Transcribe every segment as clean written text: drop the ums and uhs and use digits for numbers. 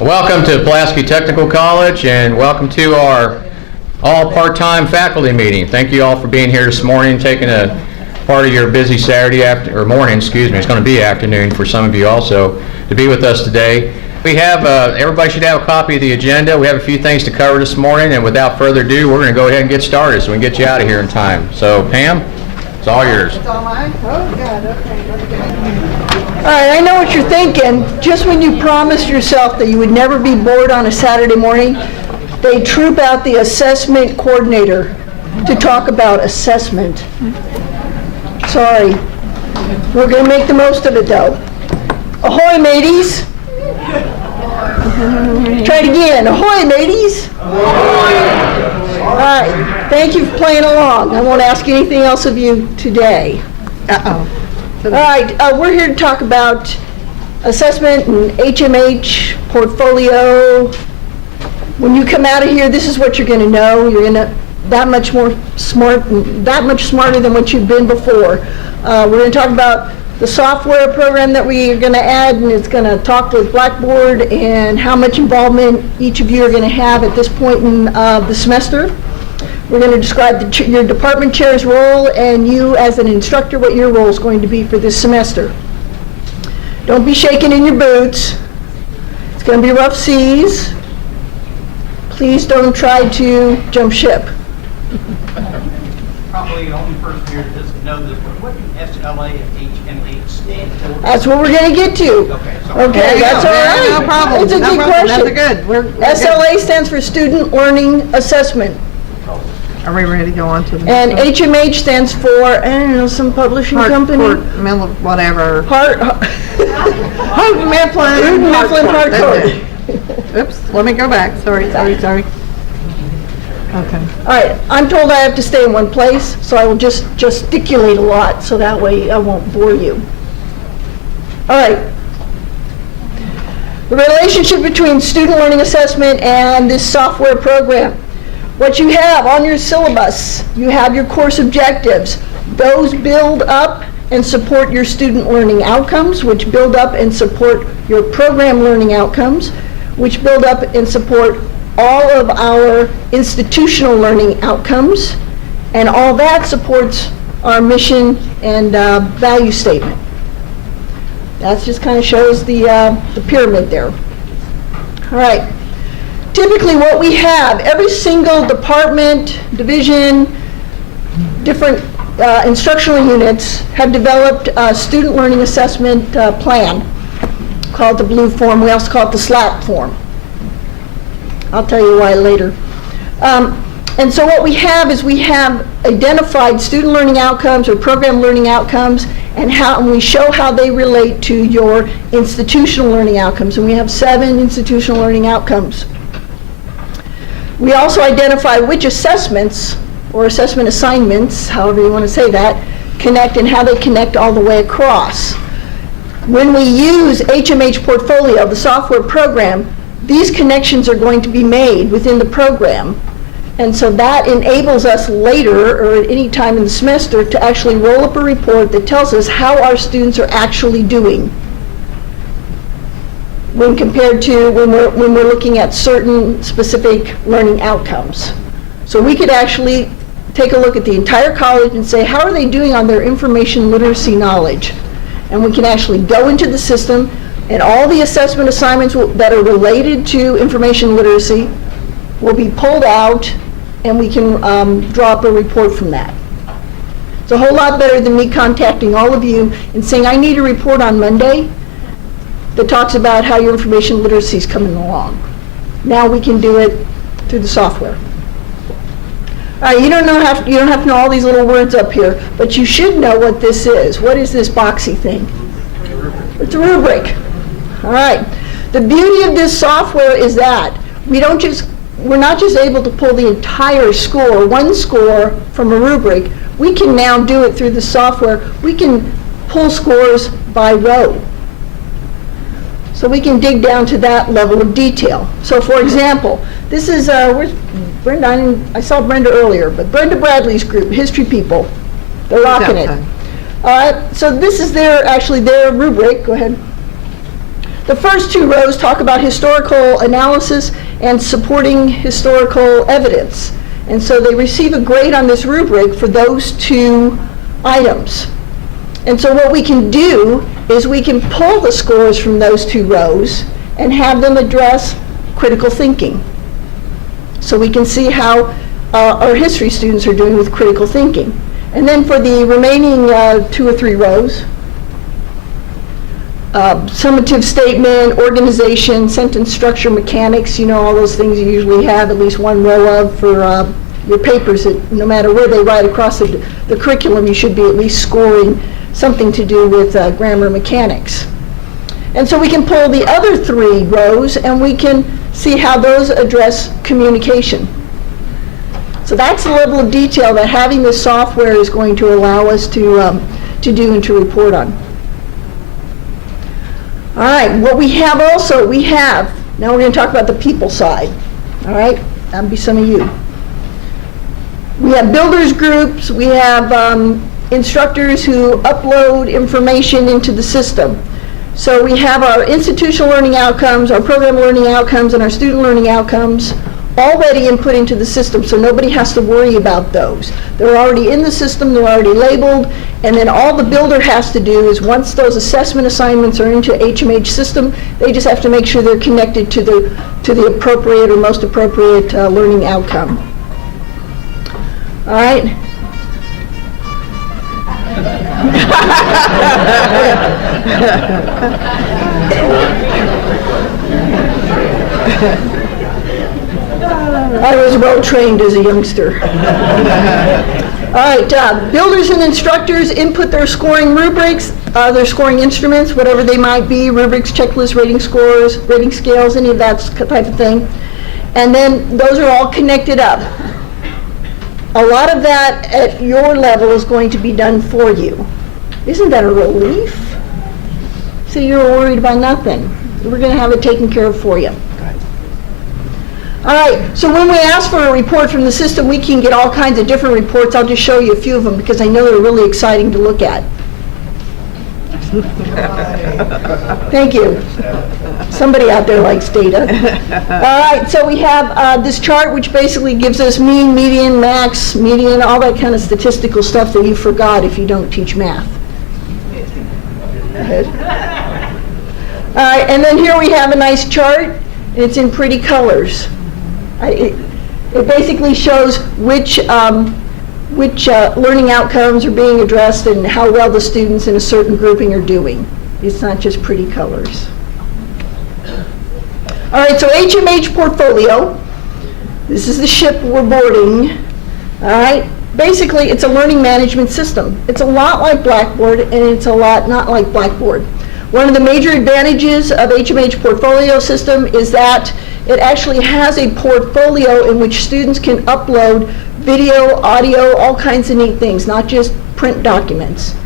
Welcome to Pulaski Technical College, and welcome to our all part-time faculty meeting. Thank you all for being here this morning, taking a part of your busy Saturday morning, excuse me. It's going to be afternoon for some of you also, to be with us today. We have, everybody should have a copy of the agenda. We have a few things to cover this morning, and without further ado, we're going to go ahead and get started so we can get you out of here in time. So, Pam, it's all yours. It's all mine? Oh, God, okay. Let's go. All right, I know what you're thinking. Just when you promised yourself that you would never be bored on a Saturday morning, they troop out the assessment coordinator to talk about assessment. Sorry. We're going to make the most of it, though. Ahoy, mateys. Try it again. Ahoy, mateys. All right. Thank you for playing along. I won't ask anything else of you today. Uh-oh. All right. We're here to talk about assessment and HMH portfolio. When you come out of here, this is what you're going to know. You're going to that much smarter than what you've been before. We're going to talk about the software program that we are going to add, and it's going to talk with Blackboard and how much involvement each of you are going to have at this point in the semester. We're going to describe your department chair's role and you as an instructor, what your role is going to be for this semester. Don't be shaking in your boots. It's going to be rough seas. Please don't try to jump ship. Probably the only person here that doesn't know this, but what do SLA and HMH stand for? That's what we're going to get to. Okay, that's all right. No problem. It's a good question. That's good. We're SLA good. stands for Student Learning Assessment. Are we ready to go on to the And next one? HMH stands for, I don't know, some publishing company. Whatever. Mifflin Harcourt. Oops, let me go back. Sorry. Okay. All right, I'm told I have to stay in one place, so I will just gesticulate a lot, so that way I won't bore you. All right. The relationship between student learning assessment and this software program. What you have on your syllabus, you have your course objectives. Those build up and support your student learning outcomes, which build up and support your program learning outcomes, which build up and support all of our institutional learning outcomes, and all that supports our mission and value statement. That just kind of shows the pyramid there. All right. Typically what we have, every single department, division, different instructional units have developed a student learning assessment plan called the blue form. We also call it the SLAP form. I'll tell you why later. And so what we have is we have identified student learning outcomes or program learning outcomes, and we show how they relate to your institutional learning outcomes. And we have 7 institutional learning outcomes. We also identify which assessments or assessment assignments, however you want to say that, connect and how they connect all the way across. When we use HMH Portfolio, the software program, these connections are going to be made within the program. And so that enables us later or at any time in the semester to actually roll up a report that tells us how our students are actually doing when compared to when we're looking at certain specific learning outcomes. So we could actually take a look at the entire college and say, how are they doing on their information literacy knowledge? And we can actually go into the system, and all the assessment assignments that are related to information literacy will be pulled out, and we can draw up a report from that. It's a whole lot better than me contacting all of you and saying, I need a report on Monday that talks about how your information literacy is coming along. Now we can do it through the software. All right, you don't have to know all these little words up here, but you should know what this is. What is this boxy thing? It's a rubric. All right. The beauty of this software is that we're not just able to pull the entire score, one score from a rubric. We can now do it through the software. We can pull scores by row. So we can dig down to that level of detail. So for example, this is, where's Brenda? I saw Brenda earlier, but Brenda Bradley's group, History People. They're rocking it. So this is their rubric. Go ahead. The first two rows talk about historical analysis and supporting historical evidence. And so they receive a grade on this rubric for those two items. And so what we can do is we can pull the scores from those two rows and have them address critical thinking. So we can see how our history students are doing with critical thinking. And then for the remaining 2 or 3 rows, summative statement, organization, sentence structure, mechanics, all those things you usually have at least one row of for your papers, that no matter where they write across the curriculum, you should be at least scoring something to do with grammar mechanics. And so we can pull the other 3 rows and we can see how those address communication. So that's the level of detail that having this software is going to allow us to do and to report on. All right, what we have also, now we're going to talk about the people side. All right, that'll be some of you. We have builders groups, we have instructors who upload information into the system. So we have our institutional learning outcomes, our program learning outcomes, and our student learning outcomes already input into the system, so nobody has to worry about those. They're already in the system, they're already labeled, and then all the builder has to do is once those assessment assignments are into HMH system, they just have to make sure they're connected to the appropriate or most appropriate learning outcome. All right. I was well trained as a youngster. All right, builders and instructors input their scoring rubrics, their scoring instruments, whatever they might be, rubrics, checklists, rating scores, rating scales, any of that type of thing. And then those are all connected up. A lot of that at your level is going to be done for you. Isn't that a relief? So you're worried about nothing. We're going to have it taken care of for you. All right, so when we ask for a report from the system, we can get all kinds of different reports. I'll just show you a few of them because I know they're really exciting to look at. Thank you. Somebody out there likes data. All right, so we have this chart which basically gives us mean, median, max, median, all that kind of statistical stuff that you forgot if you don't teach math. Go ahead. All right, and then here we have a nice chart, and it's in pretty colors. It basically shows which learning outcomes are being addressed and how well the students in a certain grouping are doing. It's not just pretty colors. All right, so HMH Portfolio. This is the ship we're boarding. All right, basically it's a learning management system. It's a lot like Blackboard and it's a lot not like Blackboard. One of the major advantages of HMH Portfolio system is that it actually has a portfolio in which students can upload video, audio, all kinds of neat things, not just print documents.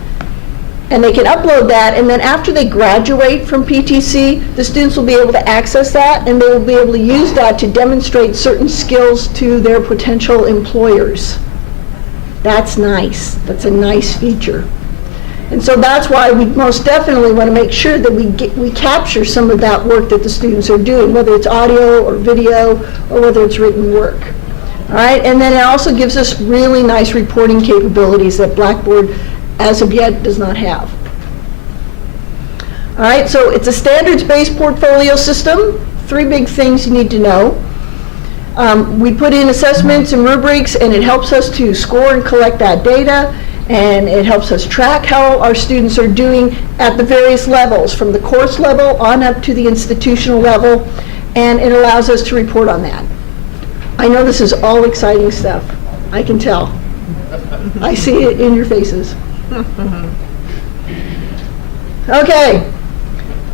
And they can upload that, and then after they graduate from PTC, the students will be able to access that, and they will be able to use that to demonstrate certain skills to their potential employers. That's nice. That's a nice feature. And so that's why we most definitely want to make sure that we capture some of that work that the students are doing, whether it's audio or video or whether it's written work. All right, and then it also gives us really nice reporting capabilities that Blackboard, as of yet, does not have. All right, so it's a standards-based portfolio system. 3 big things you need to know. We put in assessments and rubrics, and it helps us to score and collect that data. And it helps us track how our students are doing at the various levels, from the course level on up to the institutional level, and it allows us to report on that. I know this is all exciting stuff. I can tell. I see it in your faces. Okay,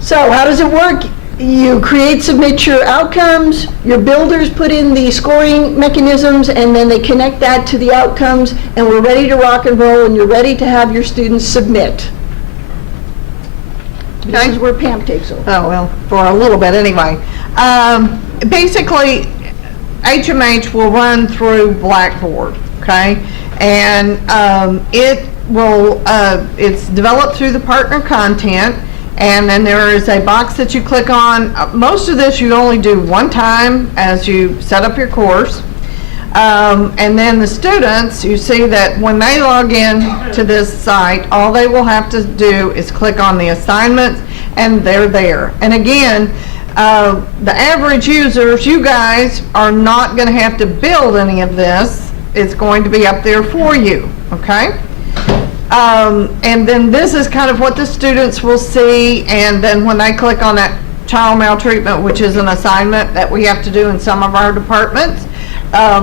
so how does it work? You create, submit your outcomes, your builders put in the scoring mechanisms, and then they connect that to the outcomes, and we're ready to rock and roll, and you're ready to have your students submit. This is where Pam takes over. Oh, well, for a little bit anyway. Basically, HMH will run through Blackboard, okay? And it will, it's developed through the partner content. And then there is a box that you click on. Most of this you only do one time as you set up your course. And then the students, you see that when they log in to this site, all they will have to do is click on the assignments and they're there. And again, the average users, you guys are not going to have to build any of this. It's going to be up there for you, okay? And then this is kind of what the students will see, and then when they click on that child maltreatment, which is an assignment that we have to do in some of our departments,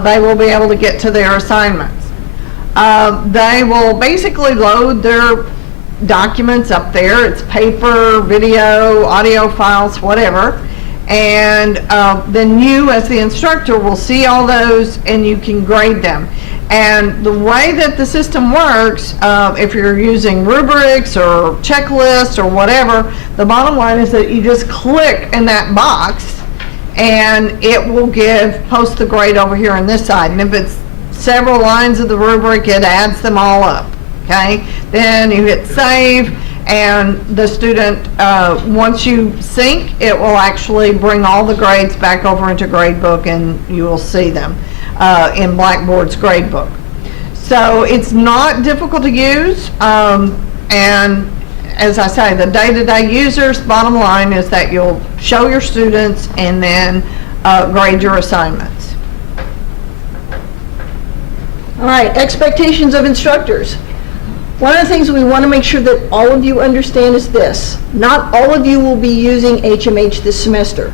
they will be able to get to their assignments. They will basically load their documents up there. It's paper, video, audio files, whatever. And then you, as the instructor, will see all those and you can grade them. And the way that the system works, if you're using rubrics or checklists or whatever, the bottom line is that you just click in that box and it will post the grade over here on this side. And if it's several lines of the rubric, it adds them all up, okay? Then you hit save, and the student, once you sync, it will actually bring all the grades back over into Gradebook, and you will see them in Blackboard's Gradebook. So it's not difficult to use, and as I say, the day-to-day users, bottom line is that you'll show your students and then grade your assignments. All right, expectations of instructors. One of the things we want to make sure that all of you understand is this: not all of you will be using HMH this semester.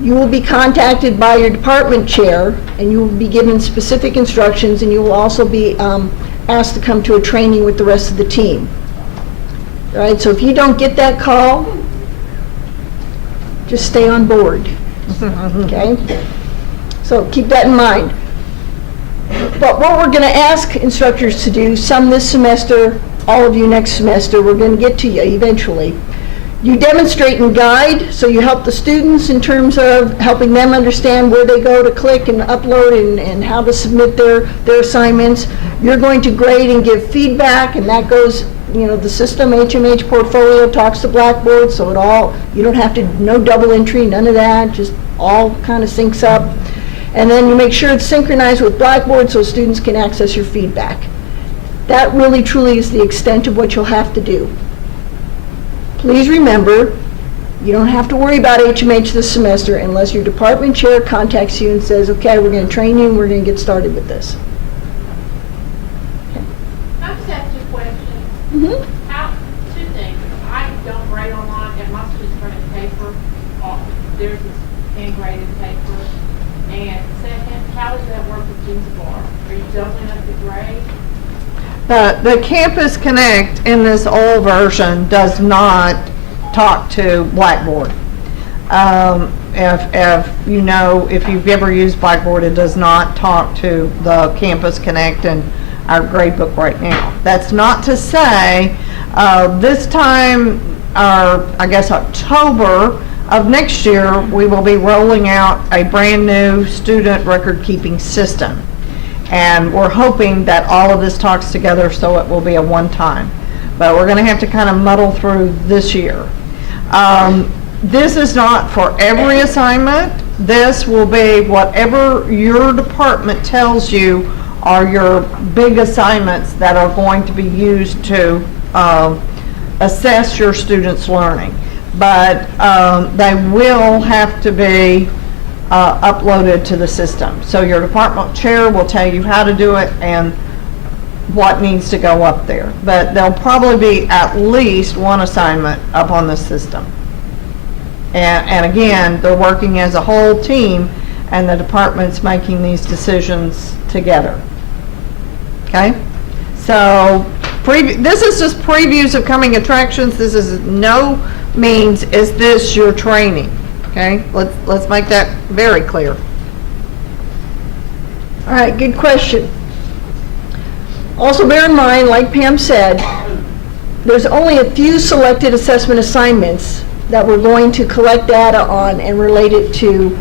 You will be contacted by your department chair, and you will be given specific instructions, and you will also be asked to come to a training with the rest of the team. All right, so if you don't get that call, just stay on board, okay? So keep that in mind. But what we're going to ask instructors to do, some this semester, all of you next semester, we're going to get to you eventually. You demonstrate and guide, so you help the students in terms of helping them understand where they go to click and upload and how to submit their assignments. You're going to grade and give feedback, and that goes, you know, the system, HMH Portfolio, talks to Blackboard, so it all, you don't have to, no double entry, none of that, just all kind of syncs up. And then you make sure it's synchronized with Blackboard so students can access your feedback. That really truly is the extent of what you'll have to do. Please remember, you don't have to worry about HMH this semester unless your department chair contacts you and says, okay, we're going to train you and we're going to get started with this. Can I just ask you a question? Mm-hmm. Two things. I don't grade online, and my students grade paper. Theirs is hand-graded paper. And second, how does that work with Jim's Bar? Are you doubling up the grade? The Campus Connect in this old version does not talk to Blackboard. If you know, if you've ever used Blackboard, it does not talk to the Campus Connect in our gradebook right now. That's not to say this time, I guess October of next year, we will be rolling out a brand new student record keeping system. And we're hoping that all of this talks together so it will be a one-time. But we're going to have to kind of muddle through this year. This is not for every assignment. This will be whatever your department tells you are your big assignments that are going to be used to assess your students' learning. But they will have to be uploaded to the system. So your department chair will tell you how to do it and what needs to go up there. But there'll probably be at least one assignment up on the system. And again, they're working as a whole team, and the department's making these decisions together. Okay? So this is just previews of coming attractions. This is no means is this your training. Okay? Let's make that very clear. All right, good question. Also bear in mind, like Pam said, there's only a few selected assessment assignments that we're going to collect data on and relate it to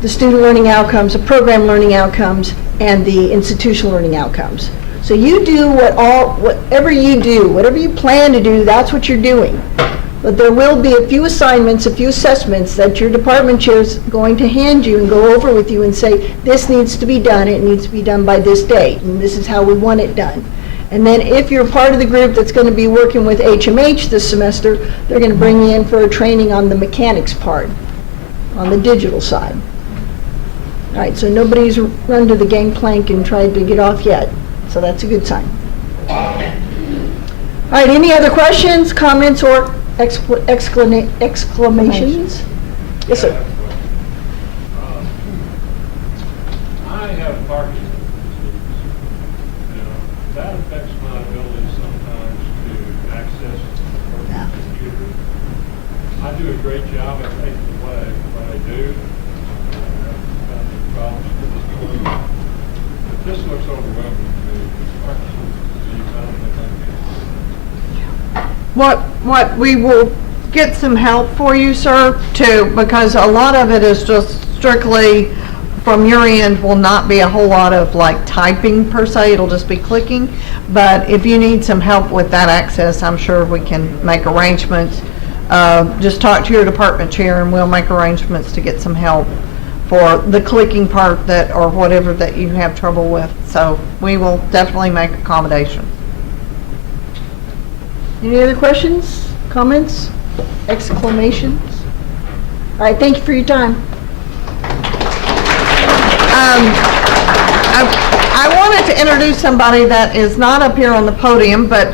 the student learning outcomes, the program learning outcomes, and the institutional learning outcomes. So you do whatever you plan to do, that's what you're doing. But there will be a few assignments, a few assessments that your department chair is going to hand you and go over with you and say, this needs to be done, it needs to be done by this date, and this is how we want it done. And then if you're part of the group that's going to be working with HMH this semester, they're going to bring you in for a training on the mechanics part, on the digital side. All right, so nobody's run to the gangplank and tried to get off yet, so that's a good sign. All right, any other questions, comments, or exclamations? Yes, sir. I have parking issues. That affects my ability sometimes to access the computer. I do a great job at taking what I do. I have problems with this point. But this looks overwhelming to me. Parkinson's disease, I don't think I can. What we will get some help for you, sir, too, because a lot of it is just strictly from your end, will not be a whole lot of like typing per se, it'll just be clicking. But if you need some help with that access, I'm sure we can make arrangements. Just talk to your department chair and we'll make arrangements to get some help for the clicking part or whatever that you have trouble with. So we will definitely make accommodations. Any other questions, comments, exclamations? All right, thank you for your time. I wanted to introduce somebody that is not up here on the podium, but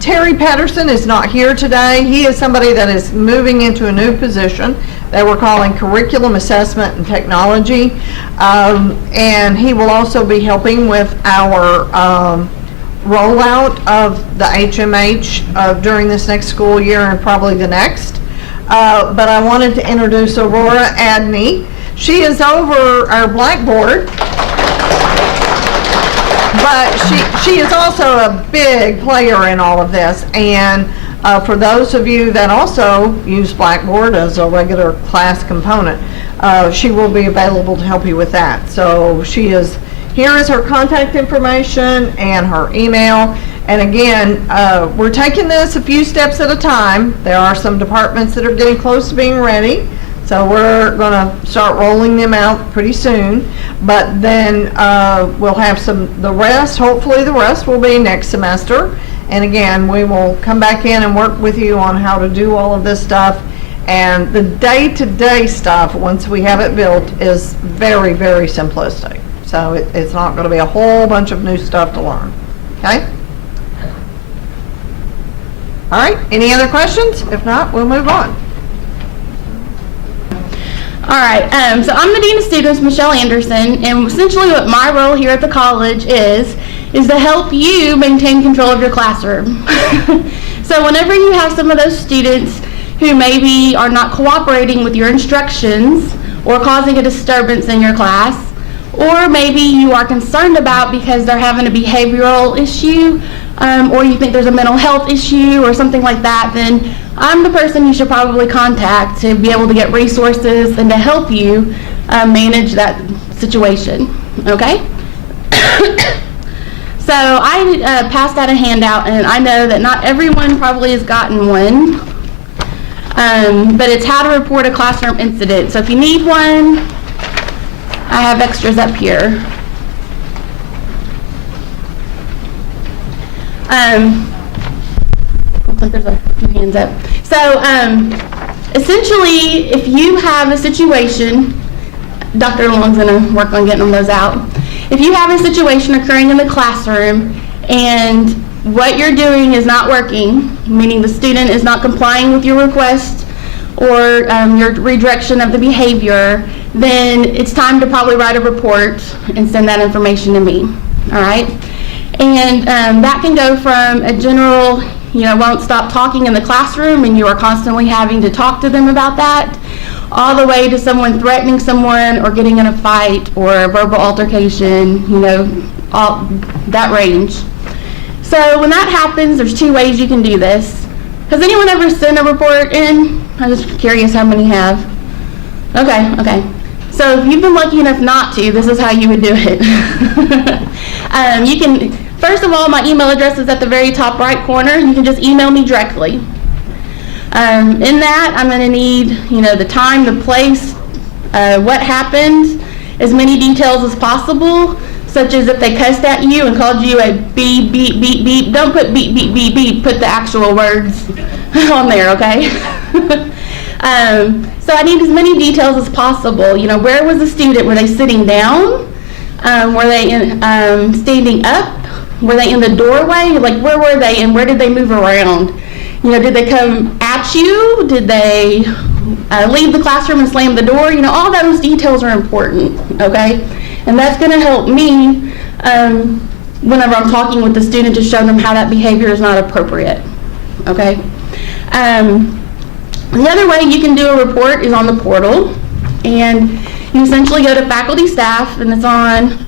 Terry Patterson is not here today. He is somebody that is moving into a new position that we're calling Curriculum Assessment and Technology. And he will also be helping with our rollout of the HMH during this next school year and probably the next. But I wanted to introduce Aurora Adney. She is over our Blackboard, but she is also a big player in all of this. And for those of you that also use Blackboard as a regular class component, she will be available to help you with that. So here is her contact information and her email. And again, we're taking this a few steps at a time. There are some departments that are getting close to being ready. So we're going to start rolling them out pretty soon. But then we'll have the rest, hopefully the rest will be next semester. And again, we will come back in and work with you on how to do all of this stuff. And the day-to-day stuff, once we have it built, is very, very simplistic. So it's not going to be a whole bunch of new stuff to learn. Okay? All right, any other questions? If not, we'll move on. All right, so I'm the Dean of Students, Michelle Anderson, and essentially what my role here at the college is to help you maintain control of your classroom. So whenever you have some of those students who maybe are not cooperating with your instructions or causing a disturbance in your class, or maybe you are concerned about because they're having a behavioral issue, or you think there's a mental health issue or something like that, then I'm the person you should probably contact to be able to get resources and to help you manage that situation, okay? So I passed out a handout, and I know that not everyone probably has gotten one, but it's how to report a classroom incident. So if you need one, I have extras up here. Looks like there's a few hands up. So essentially, if you have a situation, Dr. Long's going to work on getting those out. If you have a situation occurring in the classroom and what you're doing is not working, meaning the student is not complying with your request or your redirection of the behavior, then it's time to probably write a report and send that information to me, all right? And that can go from a general, won't stop talking in the classroom and you are constantly having to talk to them about that, all the way to someone threatening someone or getting in a fight or a verbal altercation, all that range. So when that happens, there's two ways you can do this. Has anyone ever sent a report in? I'm just curious how many have. Okay. So if you've been lucky enough not to, this is how you would do it. You can First of all, my email address is at the very top right corner. You can just email me directly. In that, I'm going to need, the time, the place, what happened, as many details as possible, such as if they cussed at you and called you a beep, beep, beep, beep. Don't put beep, beep, beep, beep. Put the actual words on there, okay? So I need as many details as possible. Where was the student? Were they sitting down? Were they standing up? Were they in the doorway? Like, where were they and where did they move around? Did they come at you? Did they leave the classroom and slam the door? All those details are important, okay? And that's going to help me whenever I'm talking with the student to show them how that behavior is not appropriate, okay? The other way you can do a report is on the portal, and you essentially go to faculty staff, and it's on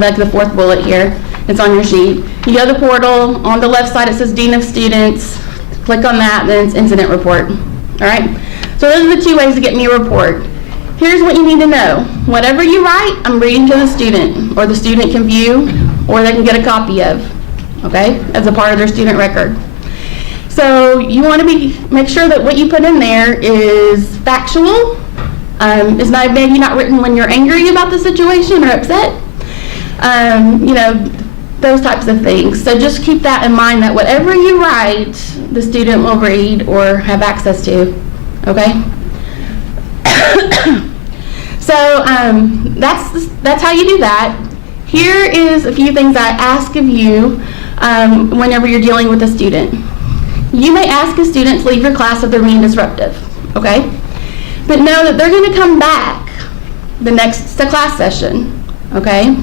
like the fourth bullet here. It's on your sheet. You go to the portal. On the left side it says Dean of Students. Click on that, then it's incident report. All right? So those are the two ways to get me a report. Here's what you need to know. Whatever you write, I'm reading to the student, or the student can view, or they can get a copy of, okay, as a part of their student record. So you want to make sure that what you put in there is factual. It's maybe not written when you're angry about the situation or upset. Those types of things. So just keep that in mind, that whatever you write, the student will read or have access to, okay? So that's how you do that. Here is a few things I ask of you whenever you're dealing with a student. You may ask a student to leave your class if they're being disruptive, okay? But know that they're going to come back the next class session, okay?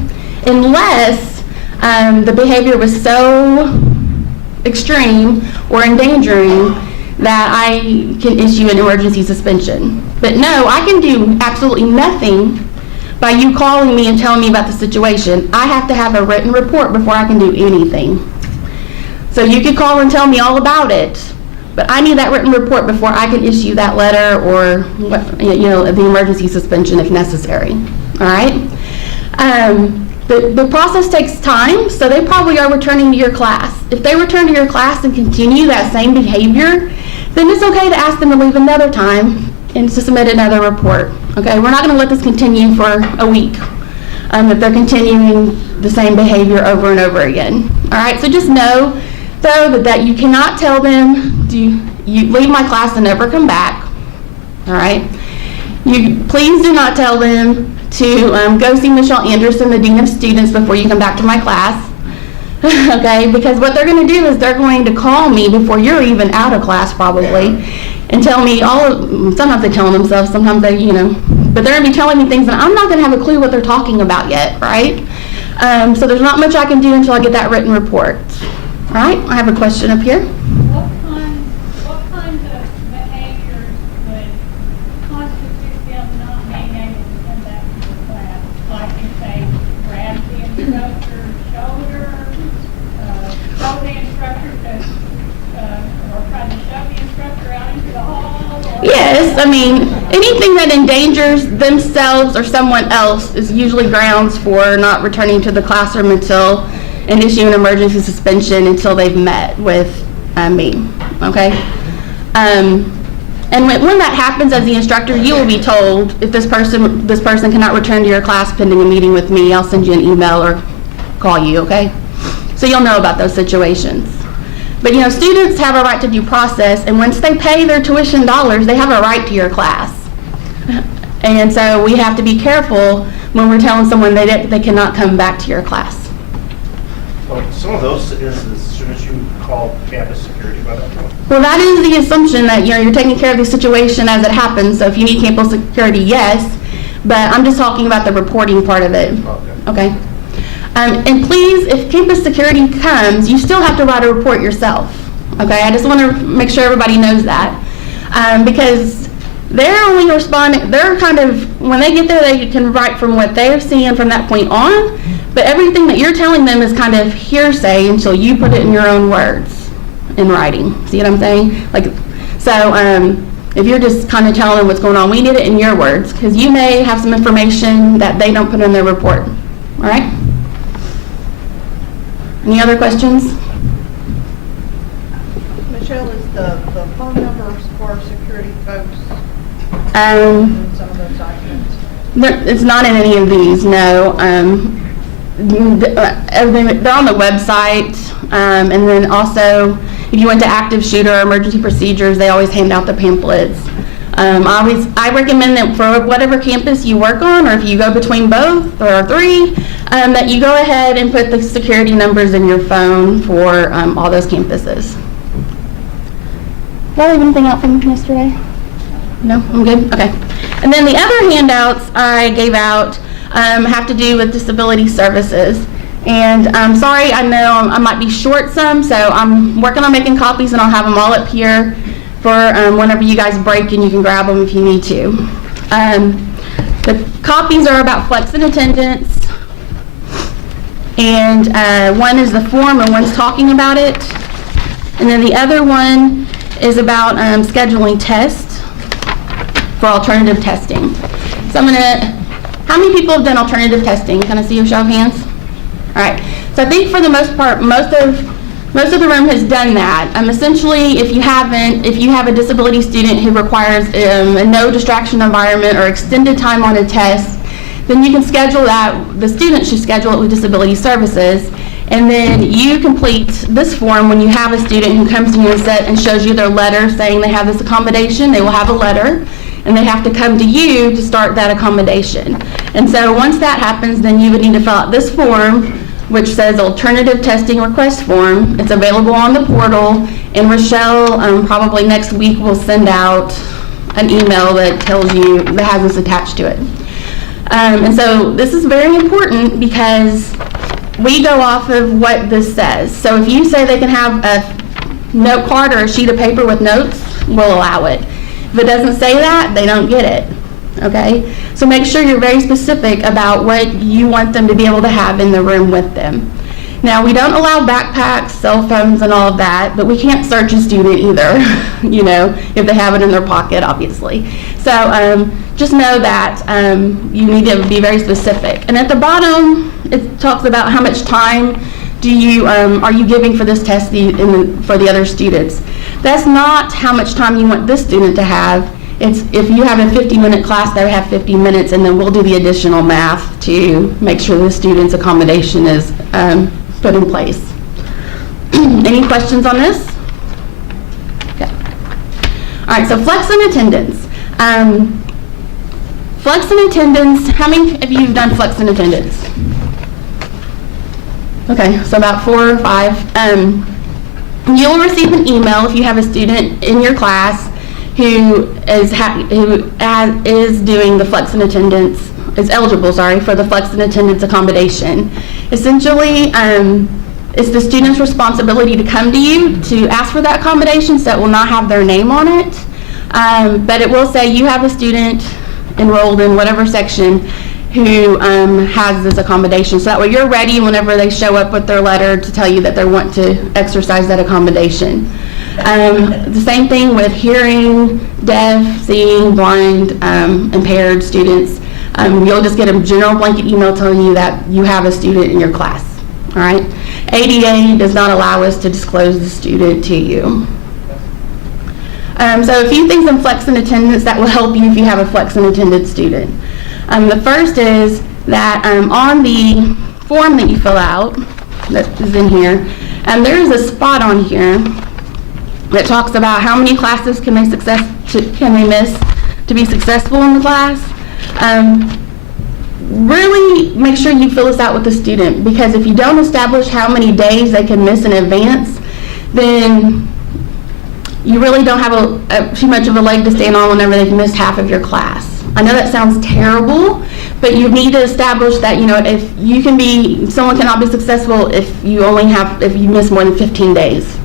Unless the behavior was so extreme or endangering that I can issue an emergency suspension. But no, I can do absolutely nothing by you calling me and telling me about the situation. I have to have a written report before I can do anything. So you could call and tell me all about it, but I need that written report before I can issue that letter or the emergency suspension if necessary. All right? The process takes time, so they probably are returning to your class. If they return to your class and continue that same behavior, then it's okay to ask them to leave another time and to submit another report. Okay, we're not going to let this continue for a week if they're continuing the same behavior over and over again. All right, so just know, though, that you cannot tell them you leave my class and never come back. All right, please do not tell them to go see Michelle Anderson, the Dean of Students, before you come back to my class. Okay, because what they're going to do is they're going to call me before you're even out of class probably and tell me sometimes they tell themselves, sometimes they, but they're going to be telling me things and I'm not going to have a clue what they're talking about yet, right? So there's not much I can do until I get that written report. All right, I have a question up here. What kinds of behaviors would constitute them not being able to come back to the class? Like if they grab the instructor's shoulder, show the instructor or try to shove the instructor out into the hall? Yes, I mean, anything that endangers themselves or someone else is usually grounds for not returning to the classroom and issue an emergency suspension until they've met with me, okay? And when that happens as the instructor, you will be told if this person cannot return to your class pending a meeting with me, I'll send you an email or call you, okay? So you'll know about those situations. But students have a right to due process, and once they pay their tuition dollars, they have a right to your class. And so we have to be careful when we're telling someone they cannot come back to your class. Well, some of those instances, shouldn't you call campus security by that point? Well, that is the assumption that you're taking care of the situation as it happens. So if you need campus security, yes. But I'm just talking about the reporting part of it. Okay. And please, if campus security comes, you still have to write a report yourself. Okay. I just want to make sure everybody knows that because they're only responding. They're kind of when they get there, they can write from what they're seeing from that point on. But everything that you're telling them is kind of hearsay until you put it in your own words in writing. See what I'm saying? If you're just kind of telling them what's going on, we need it in your words because you may have some information that they don't put in their report. All right? Any other questions? Michelle, is the phone numbers for security folks Um, in some of those documents? It's not in any of these, no. They're on the whatsite, and then also, if you went to active shooter or emergency procedures, they always hand out the pamphlets. I recommend that for whatever campus you work on, or if you go between both or three, that you go ahead and put the security numbers in your phone for all those campuses. Did I leave anything out from yesterday? No, I'm good? Okay. And then the other handouts I gave out have to do with disability services. And I'm sorry, I know I might be short some, so I'm working on making copies, and I'll have them all up here for whenever you guys break, and you can grab them if you need to. The copies are about flex and attendance, and one is the form and one's talking about it. And then the other one is about scheduling tests for alternative testing. So how many people have done alternative testing? Can I see a show of hands? All right. So I think for the most part, most of the room has done that. Essentially, if you have a disability student who requires a no distraction environment or extended time on a test, then you can schedule that. The student should schedule it with disability services. And then you complete this form when you have a student who comes to you and shows you their letter saying they have this accommodation. They will have a letter, and they have to come to you to start that accommodation. And so once that happens, then you would need to fill out this form, which says Alternative Testing Request Form. It's available on the portal, and Rochelle probably next week will send out an email that tells you, that has this attached to it. And so this is very important because we go off of what this says. So if you say they can have a note card or a sheet of paper with notes, we'll allow it. If it doesn't say that, they don't get it, okay? So make sure you're very specific about what you want them to be able to have in the room with them. Now, we don't allow backpacks, cell phones, and all of that, but we can't search a student either, you know, if they have it in their pocket, obviously. So just know that you need to be very specific. And at the bottom, it talks about how much time are you giving for this test for the other students. That's not how much time you want this student to have. It's if you have a 50-minute class, they have 50 minutes, and then we'll do the additional math to make sure the student's accommodation is put in place. Any questions on this? Okay. All right, so flex and attendance. Flex and attendance, how many of you have done flex and attendance? Okay, so about 4 or 5. You'll receive an email if you have a student in your class who is doing the flex and attendance, is eligible, for the flex and attendance accommodation. Essentially, it's the student's responsibility to come to you to ask for that accommodation, so it will not have their name on it. But it will say you have a student enrolled in whatever section who has this accommodation. So that way you're ready whenever they show up with their letter to tell you that they want to exercise that accommodation. The same thing with hearing, deaf, seeing, blind, impaired students. You'll just get a general blanket email telling you that you have a student in your class. All right? ADA does not allow us to disclose the student to you. So a few things in flex and attendance that will help you if you have a flex and attendance student. The first is that on the form that you fill out, that is in here, there is a spot on here that talks about how many classes can they miss to be successful in the class. Really make sure you fill this out with the student, because if you don't establish how many days they can miss in advance, then you really don't have too much of a leg to stand on whenever they've missed half of your class. I know that sounds terrible, but you need to establish that, if someone cannot be successful if you miss more than 15 days,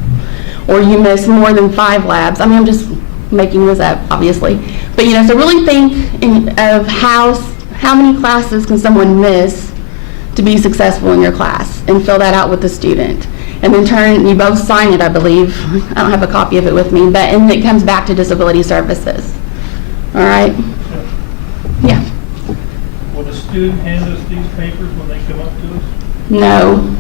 or you miss more than 5 labs. I mean, I'm just making this up, obviously. But, so really think of how many classes can someone miss to be successful in your class, and fill that out with the student. And then you both sign it, I believe. I don't have a copy of it with me, and it comes back to disability services. All right? Yeah. Will the student hand us these papers when they come up to us? No.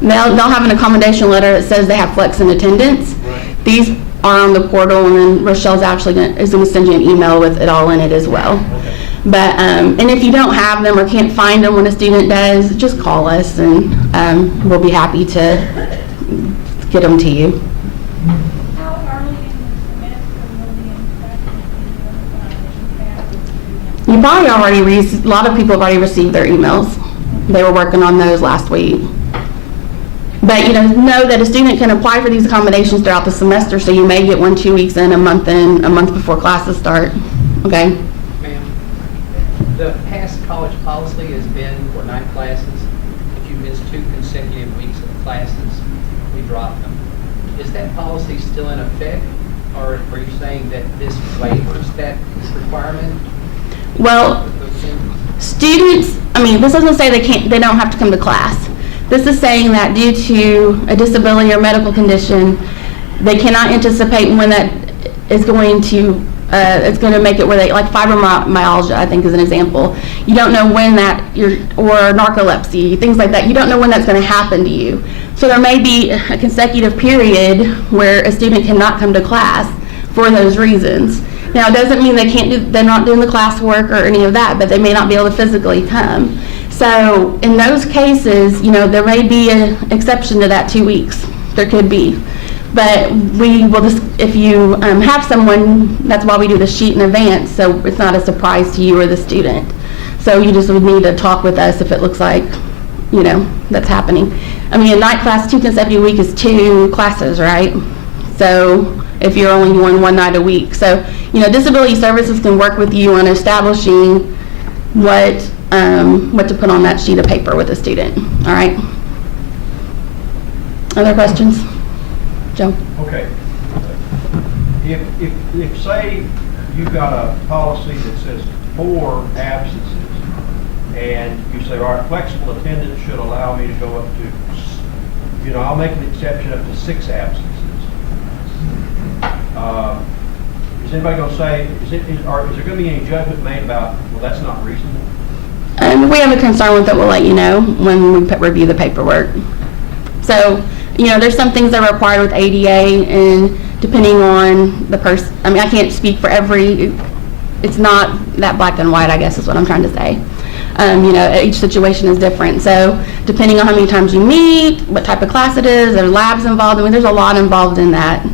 They'll have an accommodation letter that says they have flex in attendance. Right. These are on the portal, and then Rochelle's actually is going to send you an email with it all in it as well. Okay. But, and if you don't have them or can't find them when a student does, just call us, and we'll be happy to get them to you. How early in the semester will the instructors be notified? You probably already a lot of people have already received their emails. They were working on those last week. But, know that a student can apply for these accommodations throughout the semester, so you may get 1 2 weeks in, a month before classes start, okay? Ma'am, the past college policy has been for 9 classes. If you miss 2 consecutive weeks of classes, we drop them. Is that policy still in effect, or are you saying that this waivers that requirement? Well, students, this doesn't say they don't have to come to class. This is saying that due to a disability or medical condition, they cannot anticipate when that is going to, it's going to make it where they, like fibromyalgia, I think is an example. You don't know when or narcolepsy, things like that. You don't know when that's going to happen to you. So there may be a consecutive period where a student cannot come to class for those reasons. Now, it doesn't mean they're not doing the classwork or any of that, but they may not be able to physically come. So in those cases, there may be an exception to that 2 weeks. There could be. But we will just, if you have someone, that's why we do the sheet in advance, so it's not a surprise to you or the student. So you just would need to talk with us if it looks like, that's happening. A night class, 2 consecutive weeks is 2 classes, right? So if you're only doing 1 night a week. So, disability services can work with you on establishing what to put on that sheet of paper with a student, all right? Other questions? Joe? Okay. If say you've got a policy that says 4 absences, and you say, all right, flexible attendance should allow me to go up to, I'll make an exception up to 6 absences. Is anybody going to say, is there going to be any judgment made about, well, that's not reasonable? We have a concern with it, we'll let you know when we review the paperwork. So, there's some things that are required with ADA, and depending on the person, I can't speak for it's not that black and white, I guess is what I'm trying to say. Each situation is different. So depending on how many times you meet, what type of class it is, there are labs involved. There's a lot involved in that,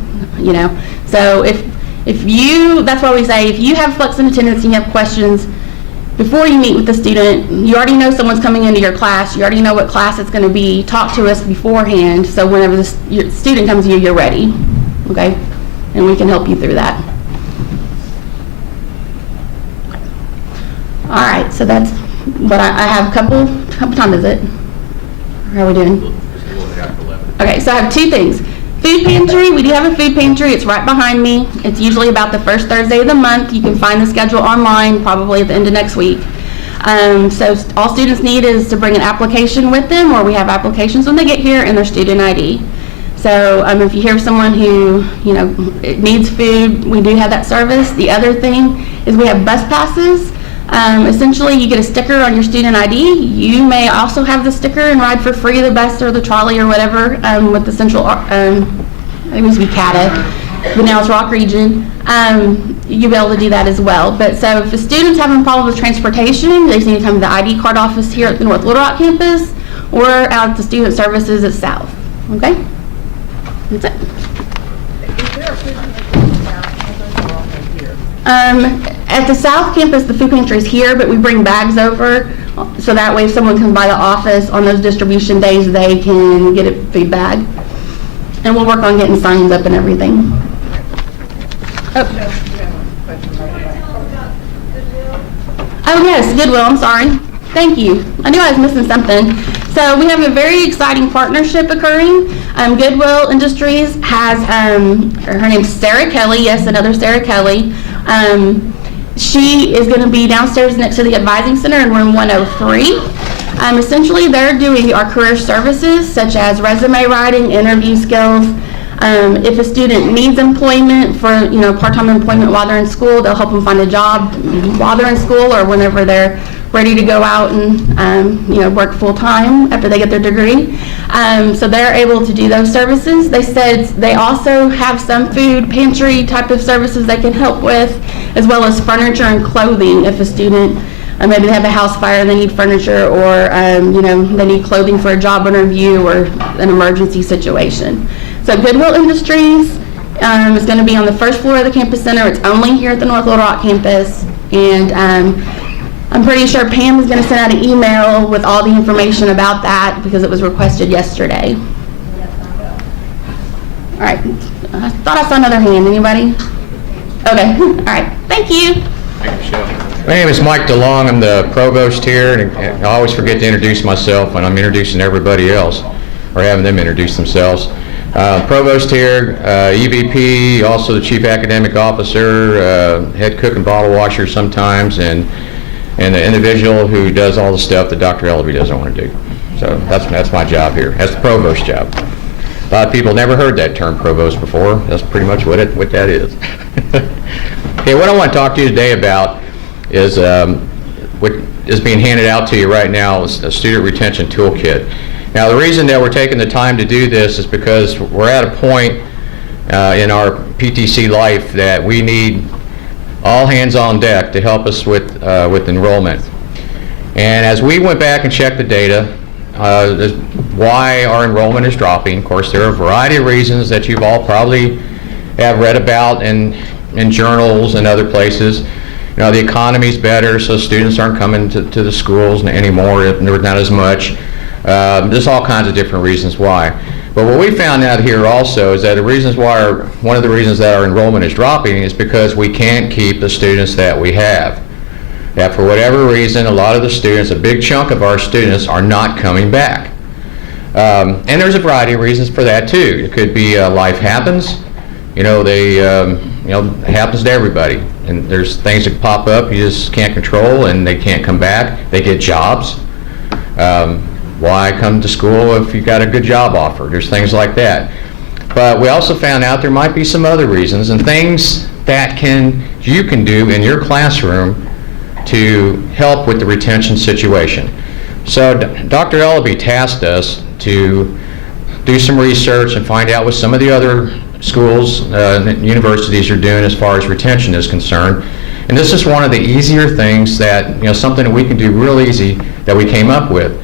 So that's why we say, if you have flex in attendance and you have questions, before you meet with the student, you already know someone's coming into your class, you already know what class it's going to be, talk to us beforehand, so whenever your student comes to you, you're ready, okay? And we can help you through that. All right, so that's what I have. Couple time is it? How are we doing? Okay, so I have 2 things. Food pantry, we do have a food pantry. It's right behind me. It's usually about the first Thursday of the month. You can find the schedule online probably at the end of next week. So all students need is to bring an application with them, or we have applications when they get here, and their student ID. So if you hear someone who, needs food, we do have that service. The other thing is we have bus passes. Essentially, you get a sticker on your student ID. You may also have the sticker and ride for free the bus or the trolley or whatever with the central, it used to be CATA, but now it's Rock Region. You'll be able to do that as well. But so if the student's having problems with transportation, they just need to come to the ID card office here at the North Little Rock campus or out at the Student Services at South. Okay? That's it. Is there a food pantry here? At the South Campus, the food pantry is here, but we bring bags over, so that way if someone comes by the office on those distribution days, they can get a food bag. And we'll work on getting signs up and everything. Oh yes, Goodwill, I'm sorry. Thank you. I knew I was missing something. So we have a very exciting partnership occurring. Goodwill Industries has, her name's Sarah Kelly, yes, another Sarah Kelly. She is going to be downstairs next to the Advising Center in room 103. Essentially, they're doing our career services, such as resume writing, interview skills. If a student needs employment for, part-time employment while they're in school, they'll help them find a job while they're in school or whenever they're ready to go out and work full-time after they get their degree. So they're able to do those services. They said they also have some food pantry type of services they can help with, as well as furniture and clothing if a student, maybe they have a house fire and they need furniture, or they need clothing for a job interview or an emergency situation. So Goodwill Industries is going to be on the first floor of the campus center. It's only here at the North Little Rock campus, and I'm pretty sure Pam is going to send out an email with all the information about that because it was requested yesterday. All right. I thought I saw another hand. Anybody? Okay. All right. Thank you. My name is Mike DeLong. I'm the provost here, and I always forget to introduce myself when I'm introducing everybody else, or having them introduce themselves. Provost here, EVP, also the Chief Academic Officer, head cook and bottle washer sometimes, and the individual who does all the stuff that Dr. Ellaby doesn't want to do. So that's my job here. That's the provost job. A lot of people never heard that term provost before. That's pretty much what that is. Okay, what I want to talk to you today about is what is being handed out to you right now is a student retention toolkit. Now, the reason that we're taking the time to do this is because we're at a point in our PTC life that we need all hands on deck to help us with enrollment. And as we went back and checked the data, why our enrollment is dropping. Of course, there are a variety of reasons that you've all probably have read about in journals and other places. The economy's better, so students aren't coming to the schools anymore, not as much. There's all kinds of different reasons why. But what we found out here also is that one of the reasons that our enrollment is dropping is because we can't keep the students that we have. That for whatever reason, a lot of the students, a big chunk of our students are not coming back. And there's a variety of reasons for that too. It could be life happens. It happens to everybody. And there's things that pop up you just can't control, and they can't come back. They get jobs. Why come to school if you got a good job offer? There's things like that. But we also found out there might be some other reasons and things that you can do in your classroom to help with the retention situation. So Dr. Ellaby tasked us to do some research and find out what some of the other schools and universities are doing as far as retention is concerned. And this is one of the easier things that, something that we can do real easy that we came up with.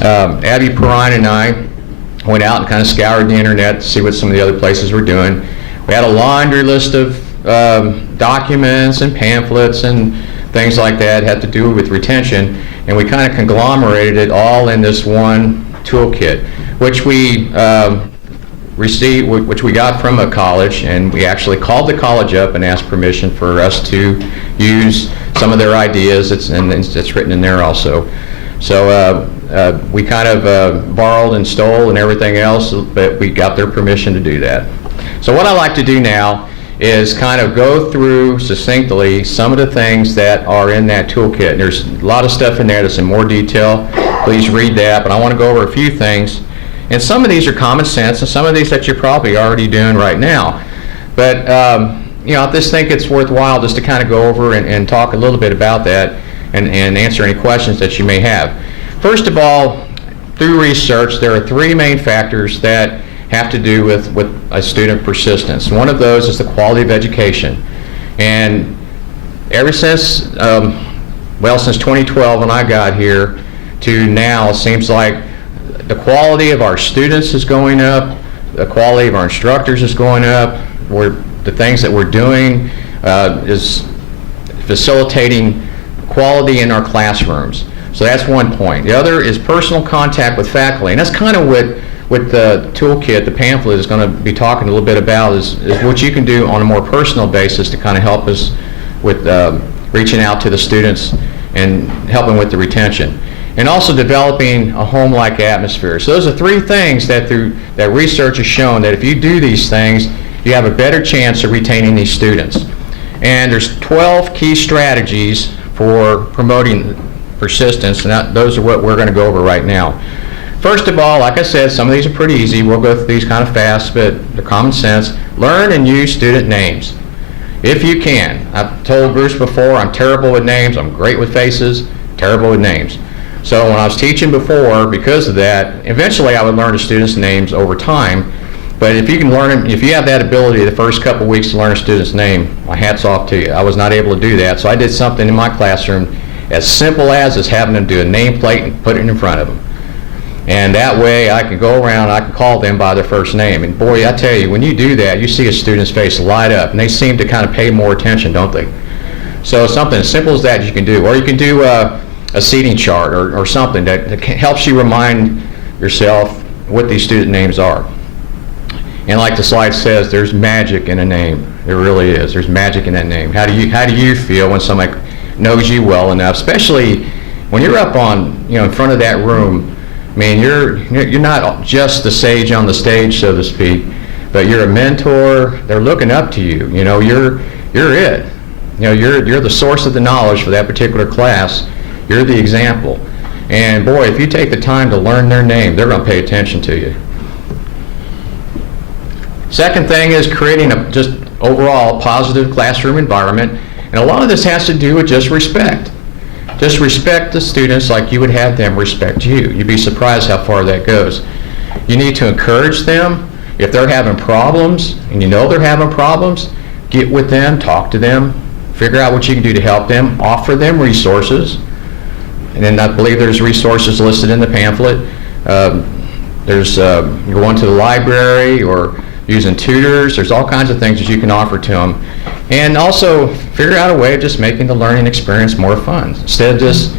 Abby Perrine and I went out and kind of scoured the internet to see what some of the other places were doing. We had a laundry list of documents and pamphlets and things like that had to do with retention, and we kind of conglomerated it all in this one toolkit, which we which we got from a college, and we actually called the college up and asked permission for us to use some of their ideas. It's written in there also. So we kind of borrowed and stole and everything else, but we got their permission to do that. So what I like to do now is kind of go through succinctly some of the things that are in that toolkit. There's a lot of stuff in there that's in more detail. Please read that, but I want to go over a few things. And some of these are common sense, and some of these that you're probably already doing right now. But I just think it's worthwhile just to kind of go over and talk a little bit about that and answer any questions that you may have. First of all, through research, there are three main factors that have to do with a student persistence. One of those is the quality of education. And ever since, since 2012 when I got here to now, it seems like the quality of our students is going up, the quality of our instructors is going up, the things that we're doing is facilitating quality in our classrooms. So that's one point. The other is personal contact with faculty, and that's kind of what the toolkit, the pamphlet, is going to be talking a little bit about is what you can do on a more personal basis to kind of help us with reaching out to the students and helping with the retention. And also developing a home-like atmosphere. So those are three things that research has shown that if you do these things, you have a better chance of retaining these students. And there's 12 key strategies for promoting persistence, and those are what we're going to go over right now. First of all, like I said, some of these are pretty easy. We'll go through these kind of fast, but they're common sense. Learn and use student names, if you can. I've told Bruce before, I'm terrible with names. I'm great with faces. terrible with names. So when I was teaching before, because of that, eventually I would learn the students' names over time. But if you can learn them, if you have that ability the first couple weeks to learn a student's name, my hat's off to you. I was not able to do that, so I did something in my classroom as simple as having them do a nameplate and put it in front of them. And that way I can go around, I can call them by their first name. And boy, I tell you, when you do that, you see a student's face light up, and they seem to kind of pay more attention, don't they? So something as simple as that you can do. Or you can do a seating chart or something that helps you remind yourself what these student names are. And like the slide says, there's magic in a name. There really is. There's magic in that name. How do you feel when somebody knows you well enough, especially when you're up on, in front of that room? I mean, you're not just the sage on the stage, so to speak, but you're a mentor. They're looking up to you. You're it. You're the source of the knowledge for that particular class. You're the example. And boy, if you take the time to learn their name, they're going to pay attention to you. Second thing is creating a just overall positive classroom environment. And a lot of this has to do with just respect. Just respect the students like you would have them respect you. You'd be surprised how far that goes. You need to encourage them. If they're having problems, and you know they're having problems, get with them, talk to them, figure out what you can do to help them, offer them resources. And then I believe there's resources listed in the pamphlet. There's you're going to the library or using tutors. There's all kinds of things that you can offer to them. And also figure out a way of just making the learning experience more fun. Instead of just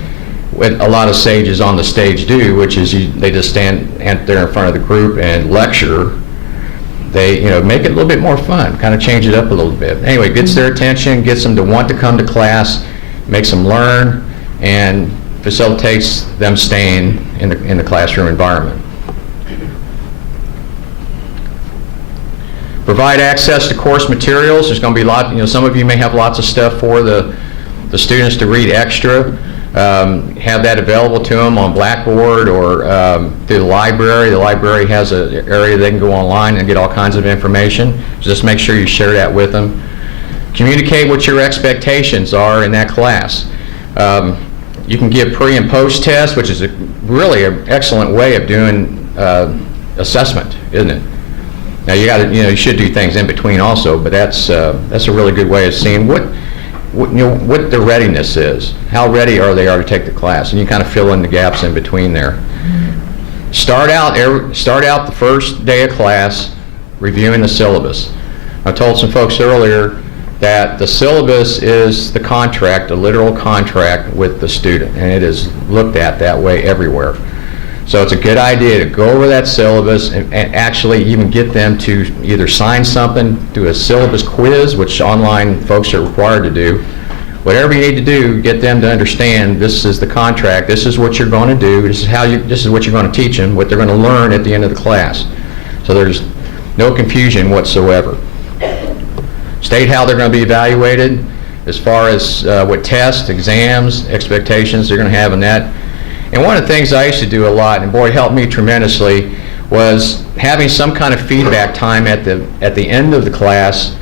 what a lot of sages on the stage do, which is they just stand there in front of the group and lecture. They make it a little bit more fun, kind of change it up a little bit. Anyway, it gets their attention, gets them to want to come to class, makes them learn, and facilitates them staying in the classroom environment. Provide access to course materials. There's going to be a lot, some of you may have lots of stuff for the students to read extra. Have that available to them on Blackboard or through the library. The library has an area they can go online and get all kinds of information. So just make sure you share that with them. Communicate what your expectations are in that class. You can give pre and post tests, which is really an excellent way of doing assessment, isn't it? Now you should do things in between also, but that's a really good way of seeing what their readiness is. How ready are they to take the class, and you kind of fill in the gaps in between there. Start out the first day of class reviewing the syllabus. I told some folks earlier that the syllabus is the contract, a literal contract with the student, and it is looked at that way everywhere. So it's a good idea to go over that syllabus and actually even get them to either sign something, do a syllabus quiz, which online folks are required to do. Whatever you need to do, get them to understand this is the contract, this is what you're going to do, this is what you're going to teach them, what they're going to learn at the end of the class. So there's no confusion whatsoever. State how they're going to be evaluated as far as what tests, exams, expectations they're going to have in that. And one of the things I used to do a lot, and boy, it helped me tremendously, was having some kind of feedback time at the end of the class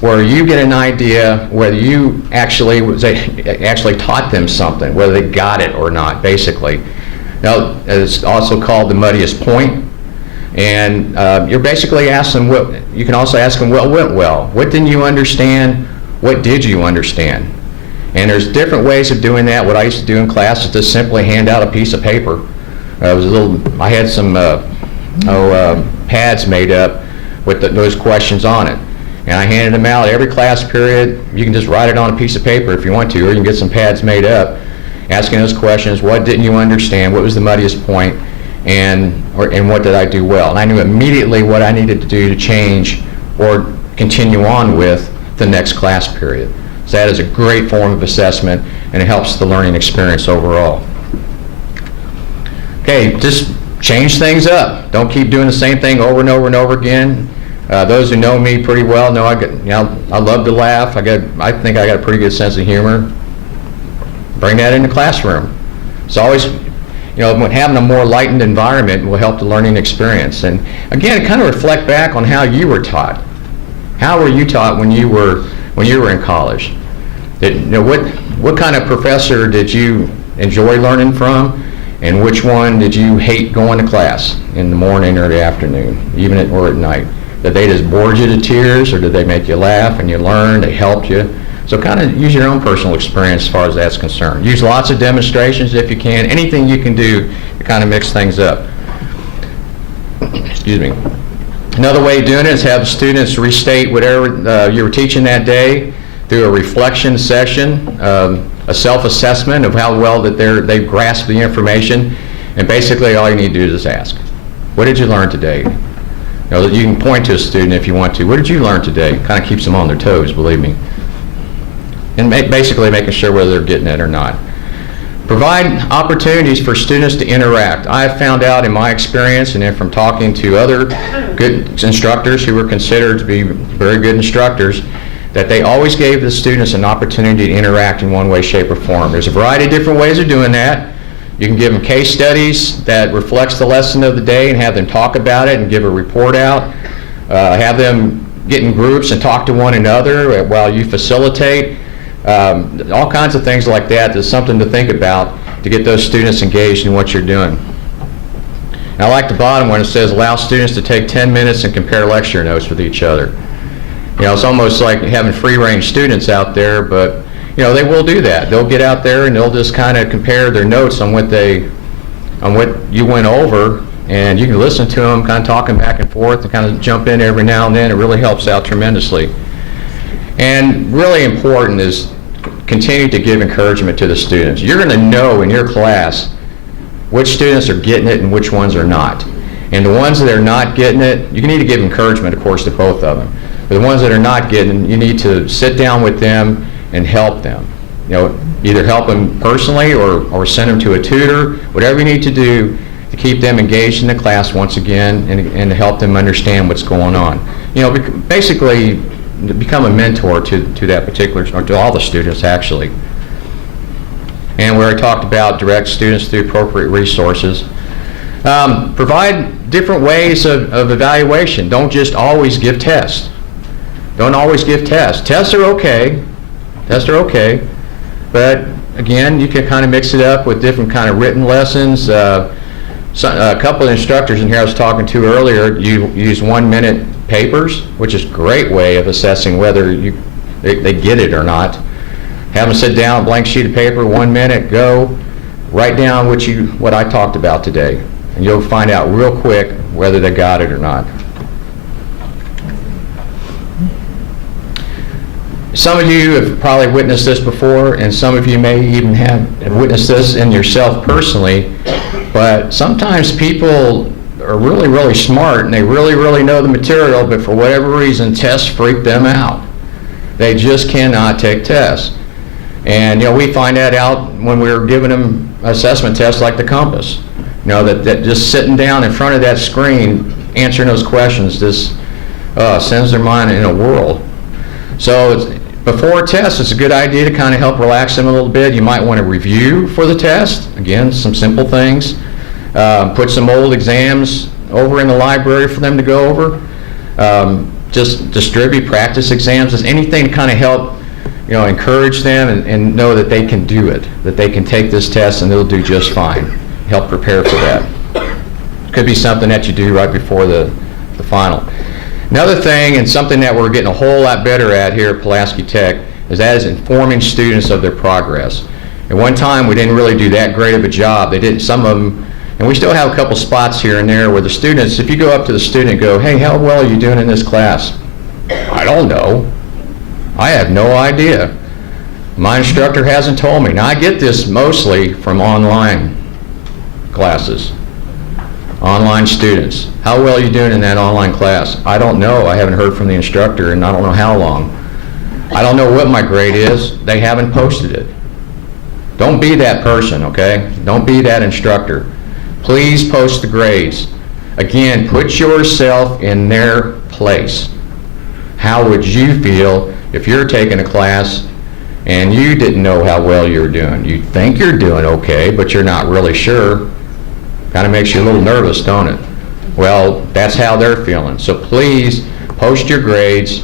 where you get an idea whether you actually taught them something, whether they got it or not, basically. Now, it's also called the muddiest point. And you're basically asking you can also ask them what went well. What didn't you understand? What did you understand? And there's different ways of doing that. What I used to do in class is just simply hand out a piece of paper. I had some pads made up with those questions on it. And I handed them out every class period. You can just write it on a piece of paper if you want to, or you can get some pads made up asking those questions. What didn't you understand? What was the muddiest point? And what did I do well? And I knew immediately what I needed to do to change or continue on with the next class period. So that is a great form of assessment, and it helps the learning experience overall. Okay, just change things up. Don't keep doing the same thing over and over and over again. Those who know me pretty well know I love to laugh. I think I got a pretty good sense of humor. Bring that in the classroom. It's always, having a more lightened environment will help the learning experience. And again, kind of reflect back on how you were taught. How were you taught when you were in college? What kind of professor did you enjoy learning from, and which one did you hate going to class in the morning or the afternoon, or at night? Did they just bore you to tears, or did they make you laugh and you learned, they helped you? So kind of use your own personal experience as far as that's concerned. Use lots of demonstrations if you can, anything you can do to kind of mix things up. Excuse me. Another way of doing it is have students restate whatever you were teaching that day through a reflection session, a self-assessment of how well that they've grasped the information, and basically all you need to do is just ask, what did you learn today? You can point to a student if you want to. What did you learn today? Kind of keeps them on their toes, believe me. And basically making sure whether they're getting it or not. Provide opportunities for students to interact. I've found out in my experience, and then from talking to other good instructors who were considered to be very good instructors, that they always gave the students an opportunity to interact in one way, shape, or form. There's a variety of different ways of doing that. You can give them case studies that reflects the lesson of the day and have them talk about it and give a report out. Have them get in groups and talk to one another while you facilitate. All kinds of things like that. There's something to think about to get those students engaged in what you're doing. And I like the bottom one. It says allow students to take 10 minutes and compare lecture notes with each other. It's almost like having free-range students out there, but they will do that. They'll get out there and they'll just kind of compare their notes on what you went over, and you can listen to them kind of talking back and forth and kind of jump in every now and then. It really helps out tremendously. And really important is continue to give encouragement to the students. You're going to know in your class which students are getting it and which ones are not. And the ones that are not getting it, you need to give encouragement, of course, to both of them. But the ones that are not getting it, you need to sit down with them and help them. Either help them personally or send them to a tutor, whatever you need to do to keep them engaged in the class once again and to help them understand what's going on. Basically become a mentor to that particular, or to all the students actually. And where I talked about direct students through appropriate resources. Provide different ways of evaluation. Don't just always give tests. Don't always give tests. Tests are okay. Tests are okay. But again, you can kind of mix it up with different kind of written lessons. A couple of instructors in here I was talking to earlier, you use 1-minute papers, which is a great way of assessing whether they get it or not. Have them sit down, a blank sheet of paper, 1 minute, go, write down what I talked about today, and you'll find out real quick whether they got it or not. Some of you have probably witnessed this before, and some of you may even have witnessed this in yourself personally, but sometimes people are really, really smart and they really, really know the material, but for whatever reason, tests freak them out. They just cannot take tests. And we find that out when we're giving them assessment tests like the Compass. That just sitting down in front of that screen, answering those questions, just sends their mind in a whirl. So before a test, it's a good idea to kind of help relax them a little bit. You might want to review for the test. Again, some simple things. Put some old exams over in the library for them to go over. Just distribute practice exams. Just anything to kind of help, encourage them and know that they can do it, that they can take this test and they'll do just fine. Help prepare for that. Could be something that you do right before the final. Another thing, and something that we're getting a whole lot better at here at Pulaski Tech, is informing students of their progress. At one time, we didn't really do that great of a job. Some of them, and we still have a couple spots here and there where the students, if you go up to the student and go, hey, how well are you doing in this class? I don't know. I have no idea. My instructor hasn't told me. Now, I get this mostly from online classes. Online students. How well are you doing in that online class? I don't know. I haven't heard from the instructor and I don't know how long. I don't know what my grade is. They haven't posted it. Don't be that person, okay? Don't be that instructor. Please post the grades. Again, put yourself in their place. How would you feel if you're taking a class and you didn't know how well you were doing? You think you're doing okay, but you're not really sure. Kind of makes you a little nervous, don't it? Well, that's how they're feeling. So please post your grades.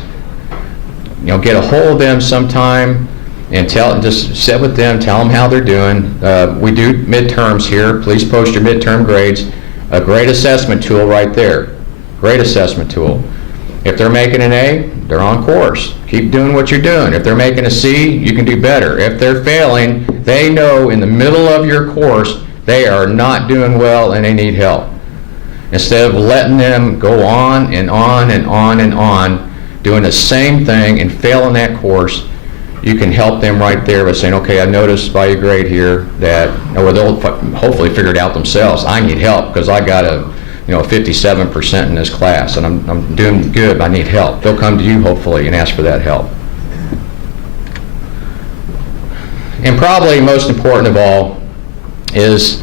Get a hold of them sometime and just sit with them, tell them how they're doing. We do midterms here. Please post your midterm grades. A great assessment tool right there. Great assessment tool. If they're making an A, they're on course. Keep doing what you're doing. If they're making a C, you can do better. If they're failing, they know in the middle of your course they are not doing well and they need help. Instead of letting them go on and on and on and on, doing the same thing and failing that course, you can help them right there by saying, okay, I noticed by your grade here that, or they'll hopefully figure it out themselves. I need help because I got a 57% in this class and I'm doing good, but I need help. They'll come to you hopefully and ask for that help. And probably most important of all is